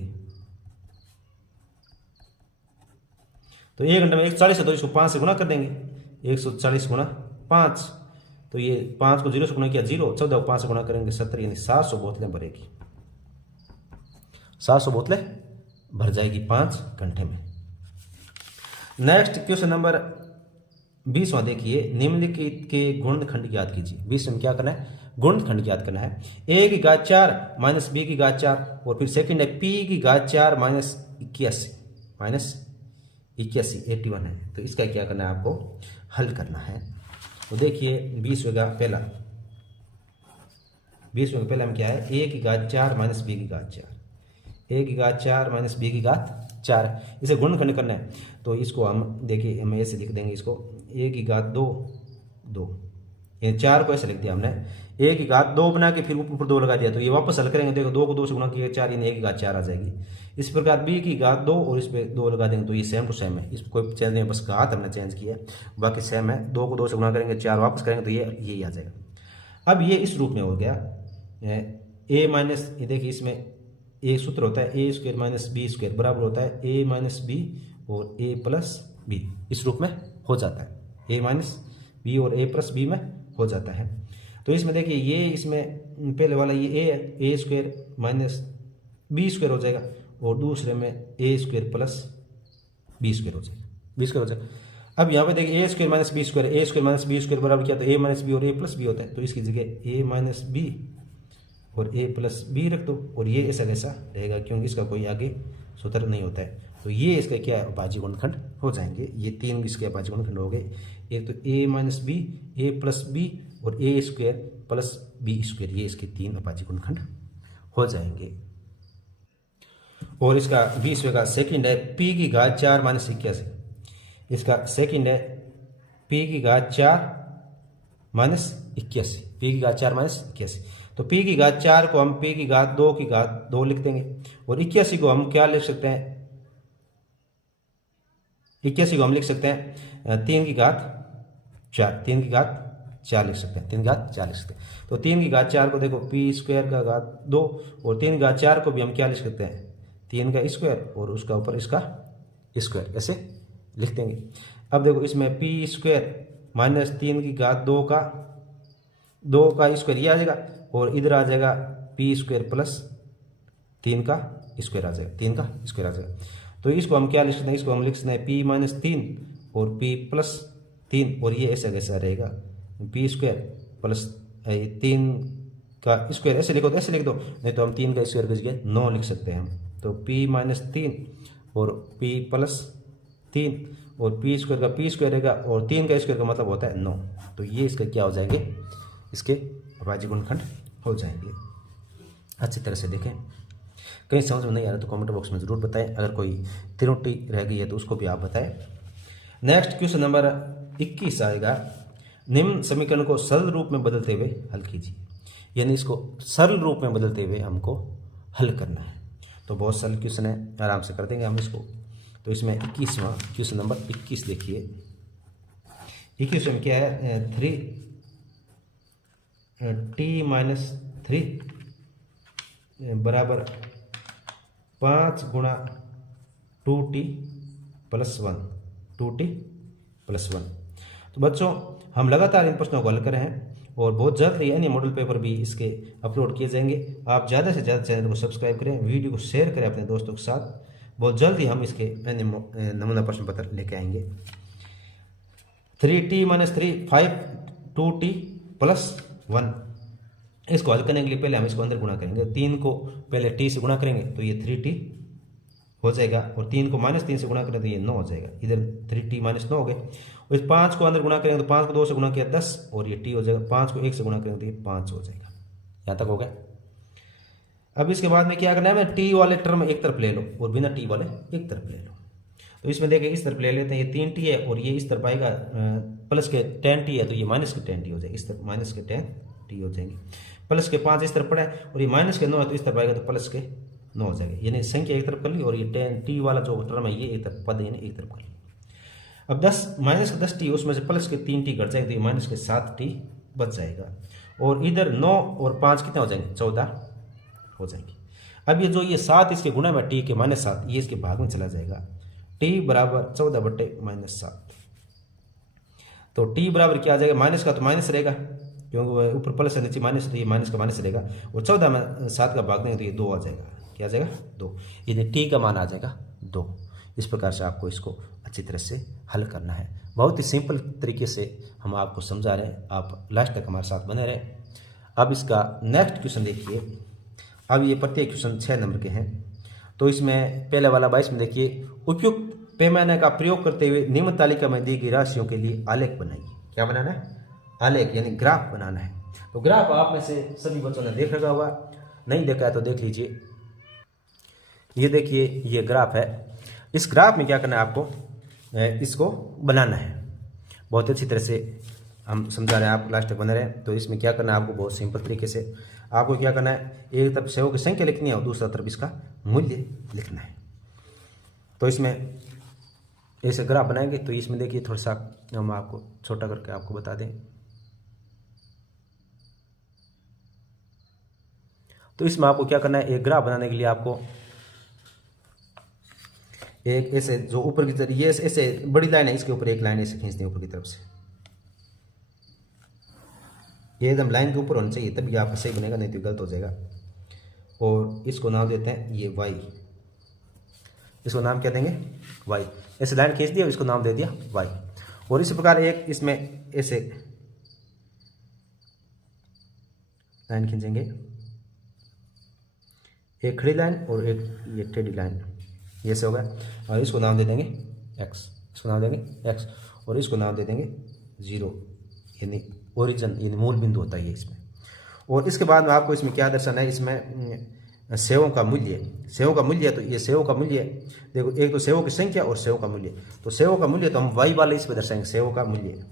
तो 1 घंटे में 140 है तो इसको 5 से गुणा कर देंगे, 140 गुणा 5, तो ये 5 को 0 से गुणा किया 0, 14 को 5 से गुणा करेंगे 70, यानी 700 बोतलें भरेगी, 700 बोतलें भर जाएगी 5 घंटे में। नेक्स्ट क्वेश्चन नंबर 20वां देखिए, निम्नलिखित के गुणनखंड याद कीजिए। 20 में क्या करना है, गुणनखंड याद करना है। a की घात 4 माइनस b की घात 4, और फिर सेकंड है p की घात 4 माइनस 81 81 है। तो इसका क्या करना है, आपको हल करना है। तो देखिए 20वें का पहला हम क्या है, a की घात 4 माइनस b की घात 4, a की घात 4 माइनस b की घात 4, इसे गुणनखंड करना है। तो इसको हम देखिए हम ऐसे लिख देंगे, इसको a की घात 2 ये 4 को ऐसे लिख दिया हमने, a की घात 2 बना के फिर ऊपर 2 लगा दिया। तो ये वापस हल करेंगे, देखो 2 को 2 से गुणा किया 4, यानी a की घात 4 आ जाएगी। इस प्रकार b की घात 2 और इस पे 2 लगा देंगे, तो ये सेम टू सेम है, इस कोई चेंज नहीं है, बस घात हमने चेंज किया है, बाकी सेम है। 2 को 2 से गुणा करेंगे, 4 वापस करेंगे, तो ये आ जाएगा। अब ये इस रूप में हो गया a माइनस, ये देखिए इसमें a सूत्र होता है a square minus B square बराबर होता है a माइनस बी और a प्लस बी, इस रूप में हो जाता है, a माइनस बी और a प्लस बी में हो जाता है। तो इसमें देखिए ये इसमें पहले वाला ये a है, a square minus B square हो जाएगा, और दूसरे में a square plus B square हो जाएगा, अब यहाँ पे देखिए a square minus B square बराबर क्या, तो a माइनस बी और a प्लस बी होता है। तो इसकी जगह a माइनस बी और a प्लस बी रख दो, और ये ऐसा कैसा रहेगा, क्योंकि इसका कोई आगे सूत्र नहीं होता है। तो ये इसका क्या है, अभाज्य गुणनखंड हो जाएंगे। ये 3 इसके अभाज्य गुणनखंड हो गए, एक तो a minus B, a plus B और a square plus B square, ये इसके 3 अभाज्य गुणनखंड हो जाएंगे। और इसका 20वें का सेकंड है p की घात 4 माइनस 81, इसका सेकंड है p की घात 4 माइनस 81, p की घात 4 माइनस 81। तो p की घात 4 को हम p की घात 2 की घात 2 लिख देंगे, और 81 को हम क्या लिख सकते हैं, 81 को हम लिख सकते हैं 3 की घात 4 लिख सकते हैं, 3 की घात 4 लिख सकते हैं। तो 3 की घात 4 को देखो p स्क्वायर का घात 2, और 3 की घात 4 को भी हम क्या लिख सकते हैं, 3 का स्क्वायर और उसका ऊपर इसका स्क्वायर, ऐसे लिख देंगे। अब देखो इसमें p स्क्वायर माइनस 3 की घात 2 का स्क्वायर ये आ जाएगा, और इधर आ जाएगा p स्क्वायर प्लस 3 का स्क्वायर आ जाएगा, तो इसको हम क्या लिख सकते हैं, इसको हम लिख सकते हैं p माइनस 3 और p प्लस 3, और ये ऐसा कैसा रहेगा, p स्क्वायर प्लस 3 का स्क्वायर, ऐसे लिखो तो ऐसे लिख दो, नहीं तो हम 3 का स्क्वायर की जगह 9 लिख सकते हैं हम। तो p माइनस 3 और p प्लस 3 और p स्क्वायर का p स्क्वायर रहेगा, और 3 का स्क्वायर का मतलब होता है 9। तो ये इसका क्या हो जाएंगे, इसके अभाज्य गुणनखंड हो जाएंगे। अच्छी तरह से देखें, कहीं समझ में नहीं आ रहा तो कमेंट बॉक्स में ज़रूर बताएं, अगर कोई त्रुटि रह गई है तो उसको भी आप बताएं। नेक्स्ट क्वेश्चन नंबर 21 आएगा, निम्न समीकरण को सरल रूप में बदलते हुए हल कीजिए, यानी इसको सरल रूप में बदलते हुए हमको हल करना है। तो बहुत सरल क्वेश्चन है, आराम से कर देंगे हम इसको। तो इसमें 21वां क्वेश्चन नंबर 21 देखिए, 21 में क्या है, 3t माइनस 3 बराबर 5 गुणा 2t प्लस 1। तो बच्चों हम लगातार इन प्रश्नों को हल कर रहे हैं, और बहुत जल्द ही अन्य मॉडल पेपर भी इसके अपलोड किए जाएंगे। आप ज़्यादा से ज़्यादा चैनल को सब्सक्राइब करें, वीडियो को शेयर करें अपने दोस्तों के साथ। बहुत जल्द ही हम इसके अन्य नमूना प्रश्न पत्र लेके आएंगे। 3t माइनस 3 5 2t प्लस 1, इसको हल करने के लिए पहले हम इसको अंदर गुणा करेंगे। 3 को पहले t से गुणा करेंगे तो ये 3t हो जाएगा, और 3 को माइनस 3 से गुणा करें तो ये 9 हो जाएगा, इधर 3t माइनस 9 हो गए। और इस 5 को अंदर गुणा करेंगे तो 5 को 2 से गुणा किया 10, और ये t हो जाएगा। 5 को 1 से गुणा करेंगे तो ये 5 हो जाएगा। यहाँ तक हो गया। अब इसके बाद में क्या करना है, t वाले टर्म एक तरफ ले लो और बिना t वाले एक तरफ ले लो। तो इसमें देखिए इस तरफ ले लेते हैं, ये 3t है और ये इस तरफ आएगा प्लस के 10t है, तो ये माइनस के 10t हो जाएगा, इस तरफ माइनस के 10t हो जाएंगे। प्लस के 5 इस तरफ पड़ा है और ये माइनस के 9 है, तो इस तरफ आएगा तो प्लस के 9 हो जाएगा। यानी संख्या एक तरफ कर ली, और ये 10t वाला जो टर्म है ये एक तरफ पद यानी एक तरफ कर ली। अब 10 माइनस के 10t, उसमें से प्लस के 3t घट जाएंगे, तो ये माइनस के 7t बच जाएगा। और इधर 9 और 5 कितने हो जाएंगे, 14 हो जाएंगे। अब ये जो ये 7 इसके गुणा में t के माइनस 7, ये इसके भाग में चला जाएगा। t बराबर 14 बटे माइनस 7। तो t बराबर क्या आ जाएगा, माइनस का तो माइनस रहेगा क्योंकि ऊपर प्लस है नीचे माइनस, तो ये माइनस का माइनस रहेगा। और 14 में 7 का भाग देंगे तो ये 2 आ जाएगा। क्या आ जाएगा, 2। यानी t का मान आ जाएगा 2। इस प्रकार से आपको इसको अच्छी तरह से हल करना है। बहुत ही सिंपल तरीके से हम आपको समझा रहे हैं, आप लास्ट तक हमारे साथ बने रहें। अब इसका नेक्स्ट क्वेश्चन देखिए। अब ये प्रत्येक क्वेश्चन 6 नंबर के हैं। तो इसमें पहले वाला 22 में देखिए, उपयुक्त पैमाने का प्रयोग करते हुए निम्न तालिका में दी गई राशियों के लिए आलेख बनाइए। क्या बनाना है? आलेख यानी ग्राफ बनाना है। तो ग्राफ आप में से सभी बच्चों ने देख रखा होगा, नहीं देखा है तो देख लीजिए। ये देखिए, ये ग्राफ है। इस ग्राफ में क्या करना है आपको? इसको बनाना है। बहुत अच्छी तरह से हम समझा रहे हैं, आप लास्ट तक बने रहें। तो इसमें क्या करना है आपको? बहुत सिंपल तरीके से आपको क्या करना है, एक तरफ सेवों की संख्या लिखनी है और दूसरा तरफ इसका मूल्य लिखना है। तो इसमें ऐसे ग्राफ बनाएंगे। तो इसमें देखिए, थोड़ा सा हम आपको छोटा करके आपको बता दें। तो इसमें आपको क्या करना है, एक ग्राफ बनाने के लिए आपको एक ऐसे जो ऊपर की तरफ, ये ऐसे बड़ी लाइन है, इसके ऊपर एक लाइन ऐसे खींचते हैं ऊपर की तरफ से। ये एकदम लाइन के ऊपर होना चाहिए, तभी आपका सही बनेगा, नहीं तो गलत हो जाएगा। और इसको नाम देते हैं ये वाई। इसको नाम क्या देंगे? वाई। ऐसे लाइन खींच दिया, इसको नाम दे दिया वाई। और इसी प्रकार एक इसमें ऐसे लाइन खींचेंगे, एक खड़ी लाइन और एक ये टेढ़ी लाइन, ये से होगा। और इसको नाम दे देंगे एक्स, इसको नाम देंगे एक्स, और इसको नाम दे देंगे 0, यानी ओरिजिन, यानी मूल बिंदु होता है ये इसमें। और इसके बाद में आपको इसमें क्या दर्शाना है? इसमें सेवों का मूल्य, सेवों का मूल्य। तो ये सेवों का मूल्य देखो, एक तो सेवों की संख्या और सेवों का मूल्य। तो सेवों का मूल्य तो हम वाई वाले इस पर दर्शाएंगे, सेवों का मूल्य,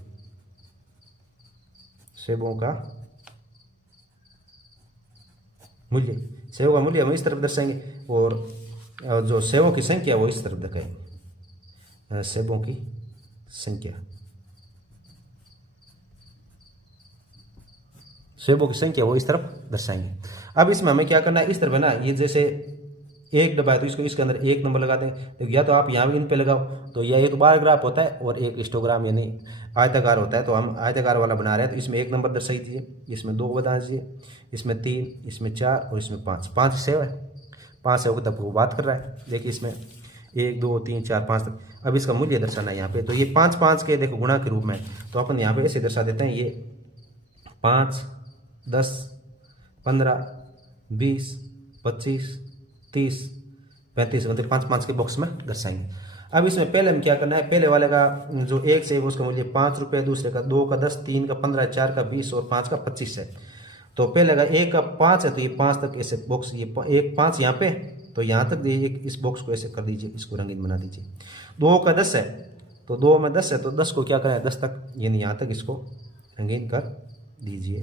सेवों का मूल्य, सेवों का मूल्य हम इस तरफ दर्शाएंगे। और जो सेवों की संख्या वो इस तरफ दिखाएंगे, सेवों की संख्या, सेवों की संख्या वो इस तरफ दर्शाएंगे। अब इसमें हमें क्या करना है? इस तरफ है ना, ये जैसे एक डब्बा है तो इसको इसके अंदर एक नंबर लगा देंगे। तो या तो आप यहाँ भी इन पे लगाओ, तो यह एक बार ग्राफ होता है और एक हिस्टोग्राम यानी आयताकार होता है। तो हम आयताकार वाला बना रहे हैं, तो इसमें एक नंबर दर्शाई दीजिए, इसमें 2 बता दीजिए, इसमें 3, इसमें 4 और इसमें 5। 5 सेव है, 5 सेव तक वो बात कर रहा है। देखिए इसमें 1 2 3 4 5 तक। अब इसका मूल्य दर्शाना है यहाँ पे। तो ये 5 5 के देखो गुणा के रूप में, तो अपन यहाँ पे ऐसे दर्शा देते हैं, ये 5 10 15 20 25 30 35, मतलब 5 5 के बॉक्स में दर्शाएंगे। अब इसमें पहले हम क्या करना है? पहले वाले का जो एक सेब उसका मूल्य 5 रुपये, दूसरे का 2 का 10, 3 का 15, 4 का 20 और 5 का 25 है। तो पहले का 1 का 5 है, तो ये 5 तक ऐसे बॉक्स, ये 1 5 यहाँ पे, तो यहाँ तक इस बॉक्स को ऐसे कर दीजिए, इसको रंगीन बना दीजिए। 2 का 10 है, तो 2 में 10 है, तो 10 को क्या करें? 10 तक, यानी यहाँ तक इसको रंगीन कर दीजिए।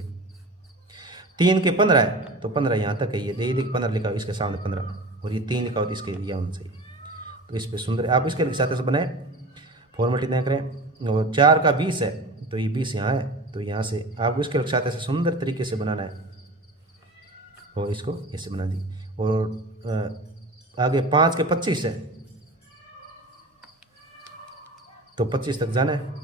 3 के 15 है, तो 15 यहाँ तक है, ये देखिए 15 लिखा हो इसके सामने 15, और ये 3 लिखा हो इसके लिए होना चाहिए। तो इस पे सुंदर आप इसके साथ से बनाए, फॉर्मेलिटी नहीं करें। और 4 का 20 है, तो ये 20 यहाँ है, तो यहाँ से आपको इसके साथ ऐसे सुंदर तरीके से बनाना है, और इसको ऐसे बना दी। और आगे 5 के 25 है, तो 25 तक जाना है,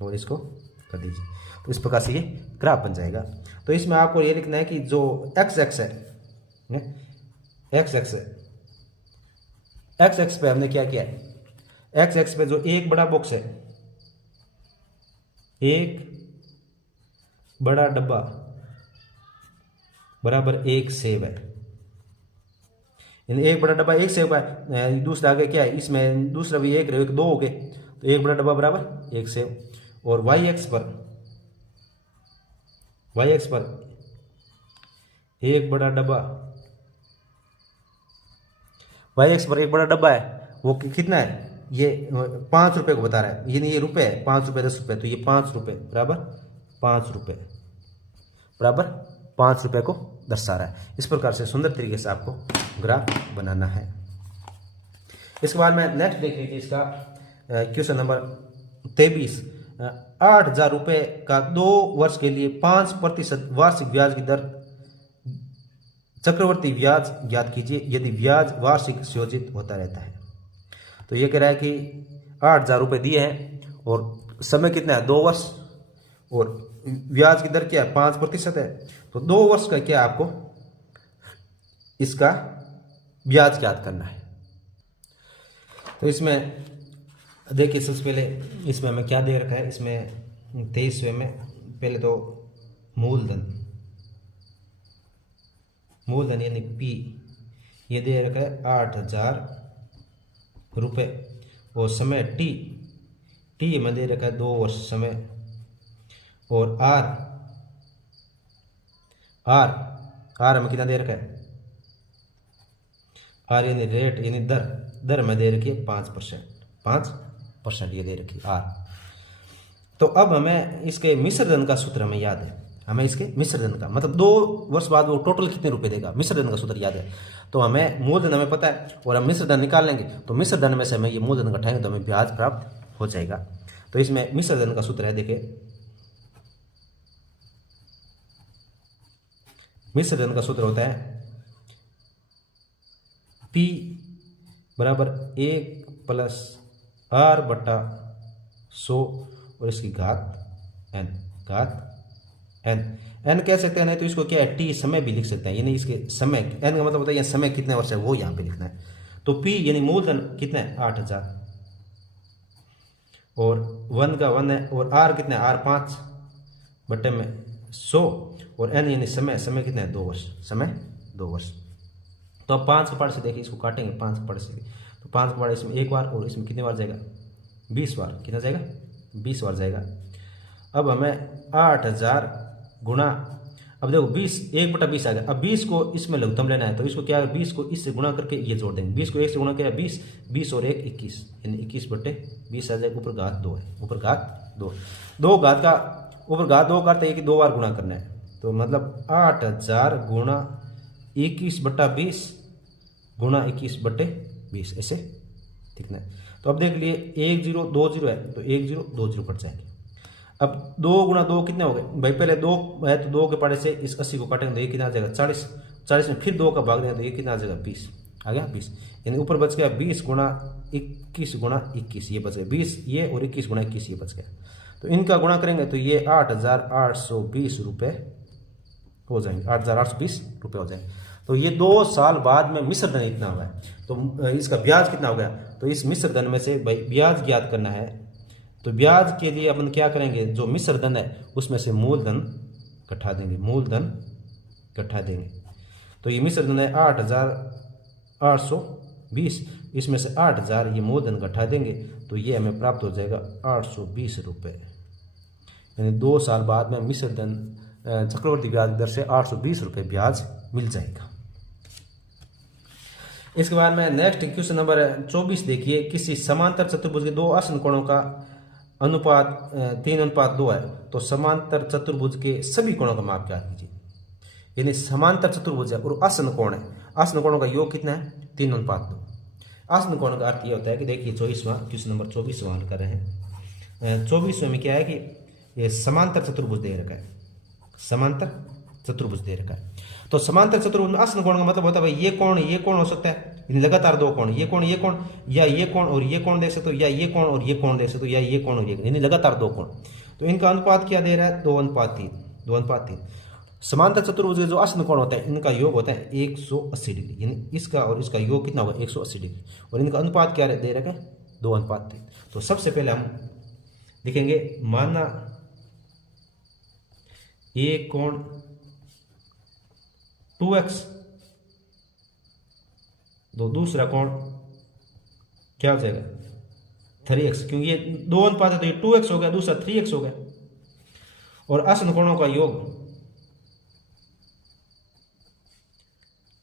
और इसको कर दीजिए। तो इस प्रकार से ये ग्राफ बन जाएगा। तो इसमें आपको ये लिखना है कि जो एक्स एक्स है, एक्स एक्स है, एक्स एक्स पे हमने क्या किया है? एक्स एक्स पे जो एक बड़ा बॉक्स है, एक बड़ा डब्बा बराबर एक सेब है, यानी एक बड़ा डब्बा एक सेब है। दूसरा आगे क्या है? इसमें दूसरा भी एक रहे, 2 हो गए, तो एक बड़ा डब्बा बराबर एक सेब। और वाई एक्स पर एक बड़ा डब्बा, वाई एक्स पर एक बड़ा डब्बा है, वो कितना है? ये 5 रुपये को बता रहा है, यानी ये रुपये है, 5 रुपये 10 रुपये, तो ये 5 रुपये बराबर 5 रुपये बराबर 5 रुपये को दर्शा रहा है। इस प्रकार से सुंदर तरीके से आपको ग्राफ बनाना है। इसके बाद में नेक्स्ट देख लीजिए, इसका क्वेश्चन नंबर 23। 8,000 रुपये का 2 वर्ष के लिए 5% वार्षिक ब्याज की दर चक्रवर्ती ब्याज ज्ञात कीजिए यदि ब्याज वार्षिक संयोजित होता रहता है। तो ये कह रहा है कि 8,000 रुपये दिए हैं और समय कितना है? 2 वर्ष, और ब्याज की दर क्या है? 5% है। तो 2 वर्ष का क्या आपको इसका ब्याज ज्ञात करना है। तो इसमें देखिए, सबसे पहले इसमें हमें क्या दे रखा है? इसमें 23वें में पहले तो मूलधन यानी पी, ये दे रखा है 8,000 रुपये। और समय टी, टी में दे रखा है 2 वर्ष समय, और आर, आर, आर हमें कितना दे रखा है, आर यानी रेट यानी दर, दर में दे रखी है 5%, 5% ये दे रखी है आर। तो अब हमें इसके मिश्र धन का सूत्र हमें याद है, हमें इसके मिश्र धन का मतलब 2 वर्ष बाद वो टोटल कितने रुपए देगा, मिश्र धन का सूत्र याद है। तो हमें मूलधन हमें पता है और हम मिश्र धन निकाल लेंगे, तो मिश्र धन में से हमें ये मूलधन घटाएंगे तो हमें ब्याज प्राप्त हो जाएगा। तो इसमें मिश्र धन का सूत्र है, देखिए मिश्र धन का सूत्र होता है P बराबर 1 प्लस R बटा 100 और इसकी घात n, घात n, n कह सकते हैं, नहीं तो इसको क्या है T समय भी लिख सकते हैं, यानी इसके समय n का मतलब होता है ये समय कितने वर्ष है वो यहाँ पे लिखना है। तो P यानी मूलधन कितना है 8000 और 1 का 1 है, और R कितना है, R 5 बटे में 100 और n यानी समय, समय कितना है 2 वर्ष, समय 2 वर्ष। तो अब 5 के पार्ट से देखिए इसको काटेंगे, 5 के पार्ट से, तो 5 के पार्ट इसमें 1 बार और इसमें कितने बार जाएगा 20 बार, कितना जाएगा 20 बार जाएगा। अब हमें 8000 गुणा, अब देखो 20 1/20 आ गया, अब 20 को इसमें लघुत्तम लेना है तो इसको क्या है 20 को इससे गुणा करके ये जोड़ देंगे, 20 को 1 से गुणा किया 20, 20 और 1 21 यानी 21/20 आ जाएगा, ऊपर घात 2 है, ऊपर घात 2, 2 घात का ऊपर घात 2 करते हैं कि 2 बार गुणा करना है, तो मतलब 8000 गुणा 21/20 गुणा 21/20 ऐसे लिखना है। तो अब देख लिए 1020 है तो 1020 कट जाएंगे। अब 2 गुणा 2 कितने हो गए भाई, पहले 2 है तो 2 के पाड़े से इस 80 को काटेंगे तो ये कितना आ जाएगा 40, 40 में फिर 2 का भाग देंगे तो ये कितना आ जाएगा 20 आ गया 20, यानी ऊपर बच गया 20 गुणा 21 गुणा 21 ये बच गया 20 ये, और 21 गुणा 21 ये बच गया। तो इनका गुणा करेंगे तो ये 8820 रुपये हो जाएंगे, 8820 रुपये हो जाएंगे। तो ये 2 साल बाद में मिश्र धन इतना हुआ है, तो इसका ब्याज कितना हो गया, तो इस मिश्र धन में से भाई ब्याज ज्ञात करना है, तो ब्याज के लिए अपन क्या करेंगे, जो मिश्र धन है उसमें से मूलधन घटा देंगे, मूलधन घटा देंगे। तो ये मिश्र धन है 8820, इसमें से 8000 ये मूलधन घटा देंगे तो ये हमें प्राप्त हो जाएगा 820 रुपये, यानी 2 साल बाद में मिश्र धन चक्रवर्ती ब्याज दर से 820 रुपये ब्याज मिल जाएगा। इसके बाद में नेक्स्ट क्वेश्चन नंबर 24 देखिए, किसी समांतर चतुर्भुज के 2 आसन कोणों का अनुपात 3:2 है, तो समांतर चतुर्भुज के सभी कोणों का माप ज्ञात कीजिए। यानी समांतर चतुर्भुज है और आसन कोण है, आसन कोणों का योग कितना है 3:2। आसन कोण का अर्थ यह होता है कि देखिए 24वां क्वेश्चन नंबर 24 हल कर रहे हैं। 24वें में क्या है कि ये समांतर चतुर्भुज दे रखा है, समांतर चतुर्भुज दे रखा है। तो समांतर चतुर्भुज में आसन कोण का मतलब होता है भाई ये कोण हो सकता है, लगातार 2 कोण, ये कोण या ये कोण और ये कोण देख सकते हो, या ये कोण और ये कोण देख सकते हो, या ये कोण और ये, यानी लगातार 2 कोण। तो इनका अनुपात क्या दे रहा है 2:3, 2:3। समांतर चतुर्भुज के जो आसन कोण होता है इनका योग होता है 180 डिग्री, यानी इसका और इसका योग कितना होगा 180 डिग्री, और इनका अनुपात क्या दे रखा है 2:3। तो सबसे पहले हम लिखेंगे माना एक कोण 2x, तो दूसरा कोण क्या हो जाएगा 3x, क्योंकि ये 2 अनुपात है तो ये 2x हो गया, दूसरा 3x हो गया। और आसन कोणों का योग,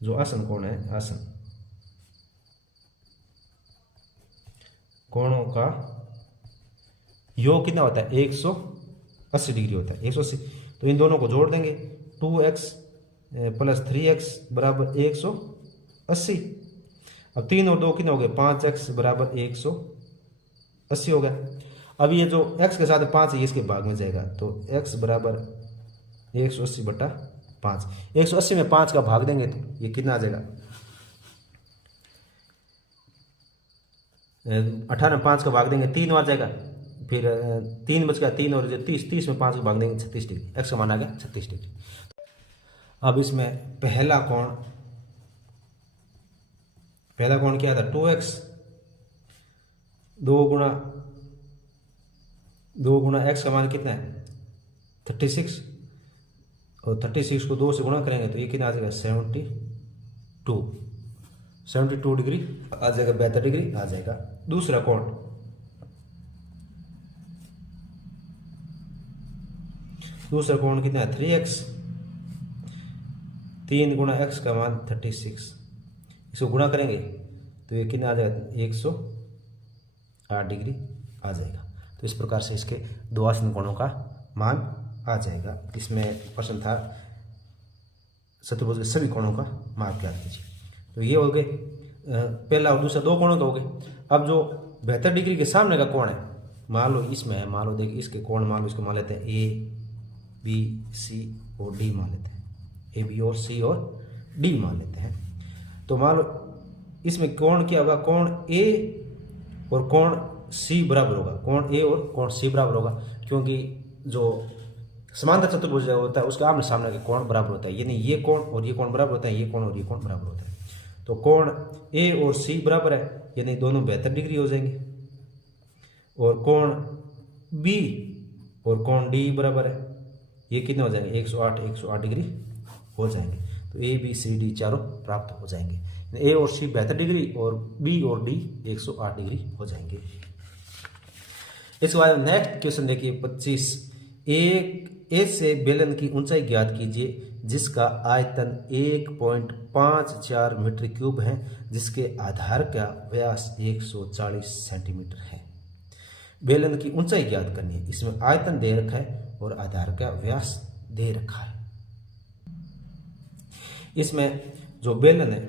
जो आसन कोण है, आसन कोणों का योग कितना होता है 180 डिग्री होता है, 180। तो इन दोनों को जोड़ देंगे 2x प्लस 3x बराबर 180। अब 3 और 2 कितने हो गए 5x बराबर 180 हो गया। अब ये जो x के साथ 5 है इसके भाग में जाएगा, तो x बराबर 180/5, 180 में 5 का भाग देंगे तो ये कितना आ जाएगा 18 में 5 का भाग देंगे 3 बार जाएगा, फिर 3 बच गया 3 और 30 में 5 का भाग देंगे 36 डिग्री, x का मान आ गया 36 डिग्री। अब इसमें पहला कोण क्या था 2x, 2 गुणा x का मान कितना है 36, और 36 को 2 से गुणा करेंगे तो ये कितना आ जाएगा 72, 72 डिग्री आ जाएगा, 72 डिग्री आ जाएगा। दूसरा कोण, दूसरा कोण कितना है 3x, 3 गुणा x का मान 36, इसको गुणा करेंगे तो ये कितना आ जाएगा 108 डिग्री आ जाएगा। तो इस प्रकार से इसके दो आसन कोणों का मान आ जाएगा। इसमें प्रश्न था चतुर्भुज के सभी कोणों का माप ज्ञात कीजिए। तो ये हो गए पहला और दूसरा, दो कोणों का हो गए। अब जो 72 डिग्री के सामने का कोण है, मान लो इसमें है, मान लो देखिए इसके कोण मान लो इसको मान लेते हैं A B C और D मान लेते हैं, A B और C और D मान लेते हैं। तो मान लो इसमें कोण क्या होगा, कोण A और कोण C बराबर होगा, कोण A और कोण C बराबर होगा, क्योंकि जो समांतर चतुर्भुज होता है उसके आमने सामने के कोण बराबर होता है, यानी ये कोण और ये कोण बराबर होता है, ये कोण और ये कोण बराबर होता है। तो कोण A और C बराबर है, यानी दोनों 72 डिग्री हो जाएंगे। और कोण B और कोण D बराबर है, ये कितने हो जाएंगे 108 डिग्री हो जाएंगे। तो A B C D चारों प्राप्त हो जाएंगे। A और C 72 डिग्री और B और D 108 डिग्री हो जाएंगे। इसके बाद नेक्स्ट क्वेश्चन देखिए 25, एक ऐसे बेलन की ऊंचाई ज्ञात कीजिए जिसका आयतन 1.54 मीटर क्यूब है, जिसके आधार का व्यास 140 सेंटीमीटर है। बेलन की ऊंचाई ज्ञात करनी है। इसमें आयतन दे रखा है और आधार का व्यास दे रखा है। इसमें जो बेलन है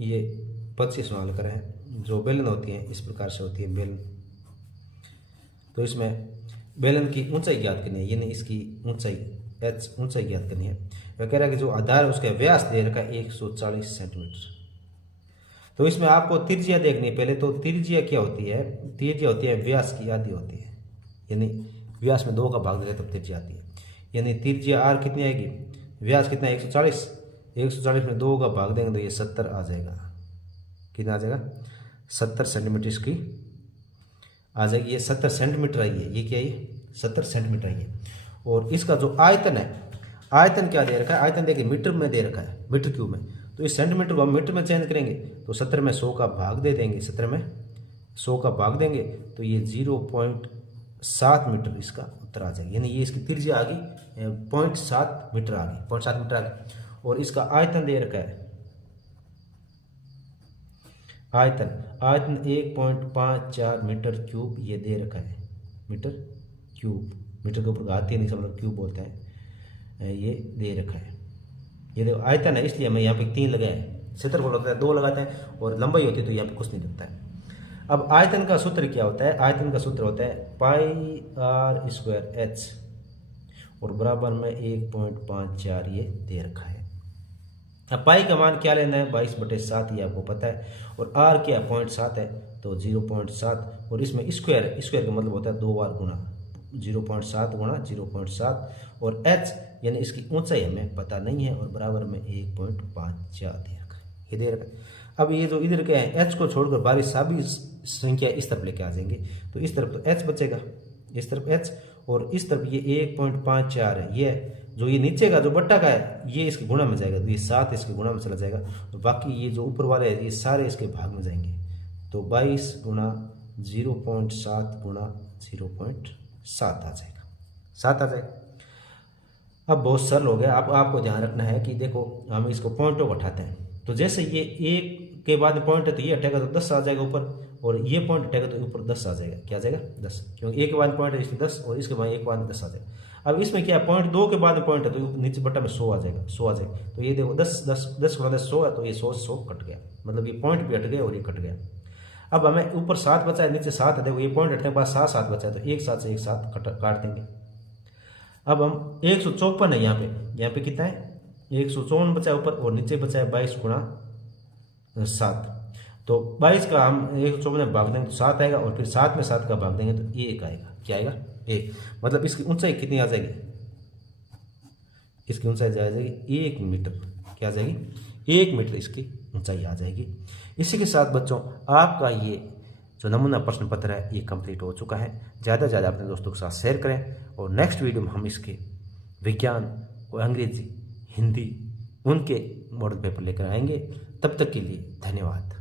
ये 25 हल कर है। जो बेलन होती है इस प्रकार से होती है बेलन। तो इसमें बेलन की ऊंचाई ज्ञात करनी है, यानी इसकी ऊंचाई h ऊंचाई ज्ञात करनी है। वह कह रहा है कि जो आधार है उसका व्यास दे रखा है 140 सेंटीमीटर। तो इसमें आपको त्रिज्या देखनी है। पहले तो त्रिज्या क्या होती है, त्रिज्या होती है व्यास की आधी होती है, यानी व्यास में 2 का भाग देते तब त्रिज्या आती है। यानी त्रिज्या r कितनी आएगी, व्यास कितना है 140, 140 में 2 का भाग देंगे तो ये 70 आ जाएगा। कितना आ जाएगा 70 सेंटीमीटर इसकी आ जाएगी। ये 70 सेंटीमीटर आई है, ये क्या है 70 सेंटीमीटर आई है। और इसका जो आयतन है, आयतन क्या दे रखा है, आयतन देखिए मीटर में दे रखा है, मीटर क्यूब में। तो इस सेंटीमीटर को हम मीटर में चेंज करेंगे तो 70 में 100 का भाग दे देंगे, 70 में 100 का भाग देंगे तो ये 0.7 मीटर इसका उत्तर आ जाएगा। यानी ये इसकी त्रिज्या आ गई 0.7 मीटर आ गई, 0.7 मीटर आ गई। और इसका आयतन दे रखा है, आयतन 1.54 मीटर क्यूब ये दे रखा है। मीटर क्यूब, मीटर के ऊपर घाती नहीं सब लोग क्यूब बोलते हैं, ये दे रखा है। ये देखो आयतन है इसलिए हमें यहाँ पे 3 लगाए, क्षेत्रफल होता है 2 लगाते हैं और लंबाई होती है तो यहाँ पे कुछ नहीं दिखता है। अब आयतन का सूत्र क्या होता है, आयतन का सूत्र होता है पाई r स्क्वायर h और बराबर में 1.54 ये दे रखा है। अब पाई का मान क्या लेना है 22/7 ये आपको पता है, और r क्या 0.7 है तो 0.7, और इसमें स्क्वायर है, स्क्वायर का मतलब होता है 2 बार गुना, 0.7 गुणा 0.7, और h यानी इसकी ऊंचाई हमें पता नहीं है और बराबर में 1.54 दे रखा है, ये दे रखा है। अब ये जो इधर क्या है h को छोड़कर बाकी सभी संख्या इस तरफ लेके आ जाएंगे तो इस तरफ तो h बचेगा, इस तरफ h, और इस तरफ ये 1.54 है, ये जो ये नीचे का जो बट्टा का है ये इसके गुणा में जाएगा तो ये 7 इसके गुणा में चला जाएगा, और बाकी ये जो ऊपर वाले है ये सारे इसके भाग में जाएंगे। तो 22 गुणा 0.7 गुणा 0.7 आ जाएगा, 7 आ जाएगा। अब बहुत सरल हो गया। अब आपको ध्यान रखना है कि देखो हम इसको पॉइंटों को उठाते हैं तो जैसे ये 1 के बाद पॉइंट है तो ये हटेगा तो 10 आ जाएगा ऊपर, और ये पॉइंट हटेगा तो ऊपर 10 आ जाएगा। क्या आ जाएगा 10, क्योंकि 1 के बाद पॉइंट है इसलिए 10, और इसके बाद 1 के बाद 10 आ जाएगा। अब इसमें क्या पॉइंट 2 के बाद में पॉइंट है तो नीचे बट्टा में 100 आ जाएगा, 100 आ जाएगा। तो ये देखो 10 गुणा 10 100 है तो ये 100 कट गया, मतलब ये पॉइंट भी हट गया और ये कट गया। अब हमें ऊपर 7 बचा है, नीचे 7 है, देखो ये पॉइंट हटने के बाद 7 बचा है तो एक साथ से एक साथ काट देंगे। अब हम 154 है, यहाँ पे कितना है 154 बचा है ऊपर, और नीचे बचा है 22 गुणा 7, तो 22 का हम 154 में भाग देंगे तो 7 आएगा, और फिर 7 में 7 का भाग देंगे तो 1 आएगा। क्या आएगा 1, मतलब इसकी ऊंचाई कितनी आ जाएगी, इसकी ऊंचाई जाएगी 1 मीटर। क्या आ जाएगी 1 मीटर इसकी ऊंचाई आ जाएगी। इसी के साथ बच्चों आपका ये जो नमूना प्रश्न पत्र है ये कंप्लीट हो चुका है। ज़्यादा से ज़्यादा अपने दोस्तों के साथ शेयर करें, और नेक्स्ट वीडियो में हम इसके विज्ञान और अंग्रेजी हिंदी उनके मॉडल पेपर लेकर आएंगे। तब तक के लिए धन्यवाद।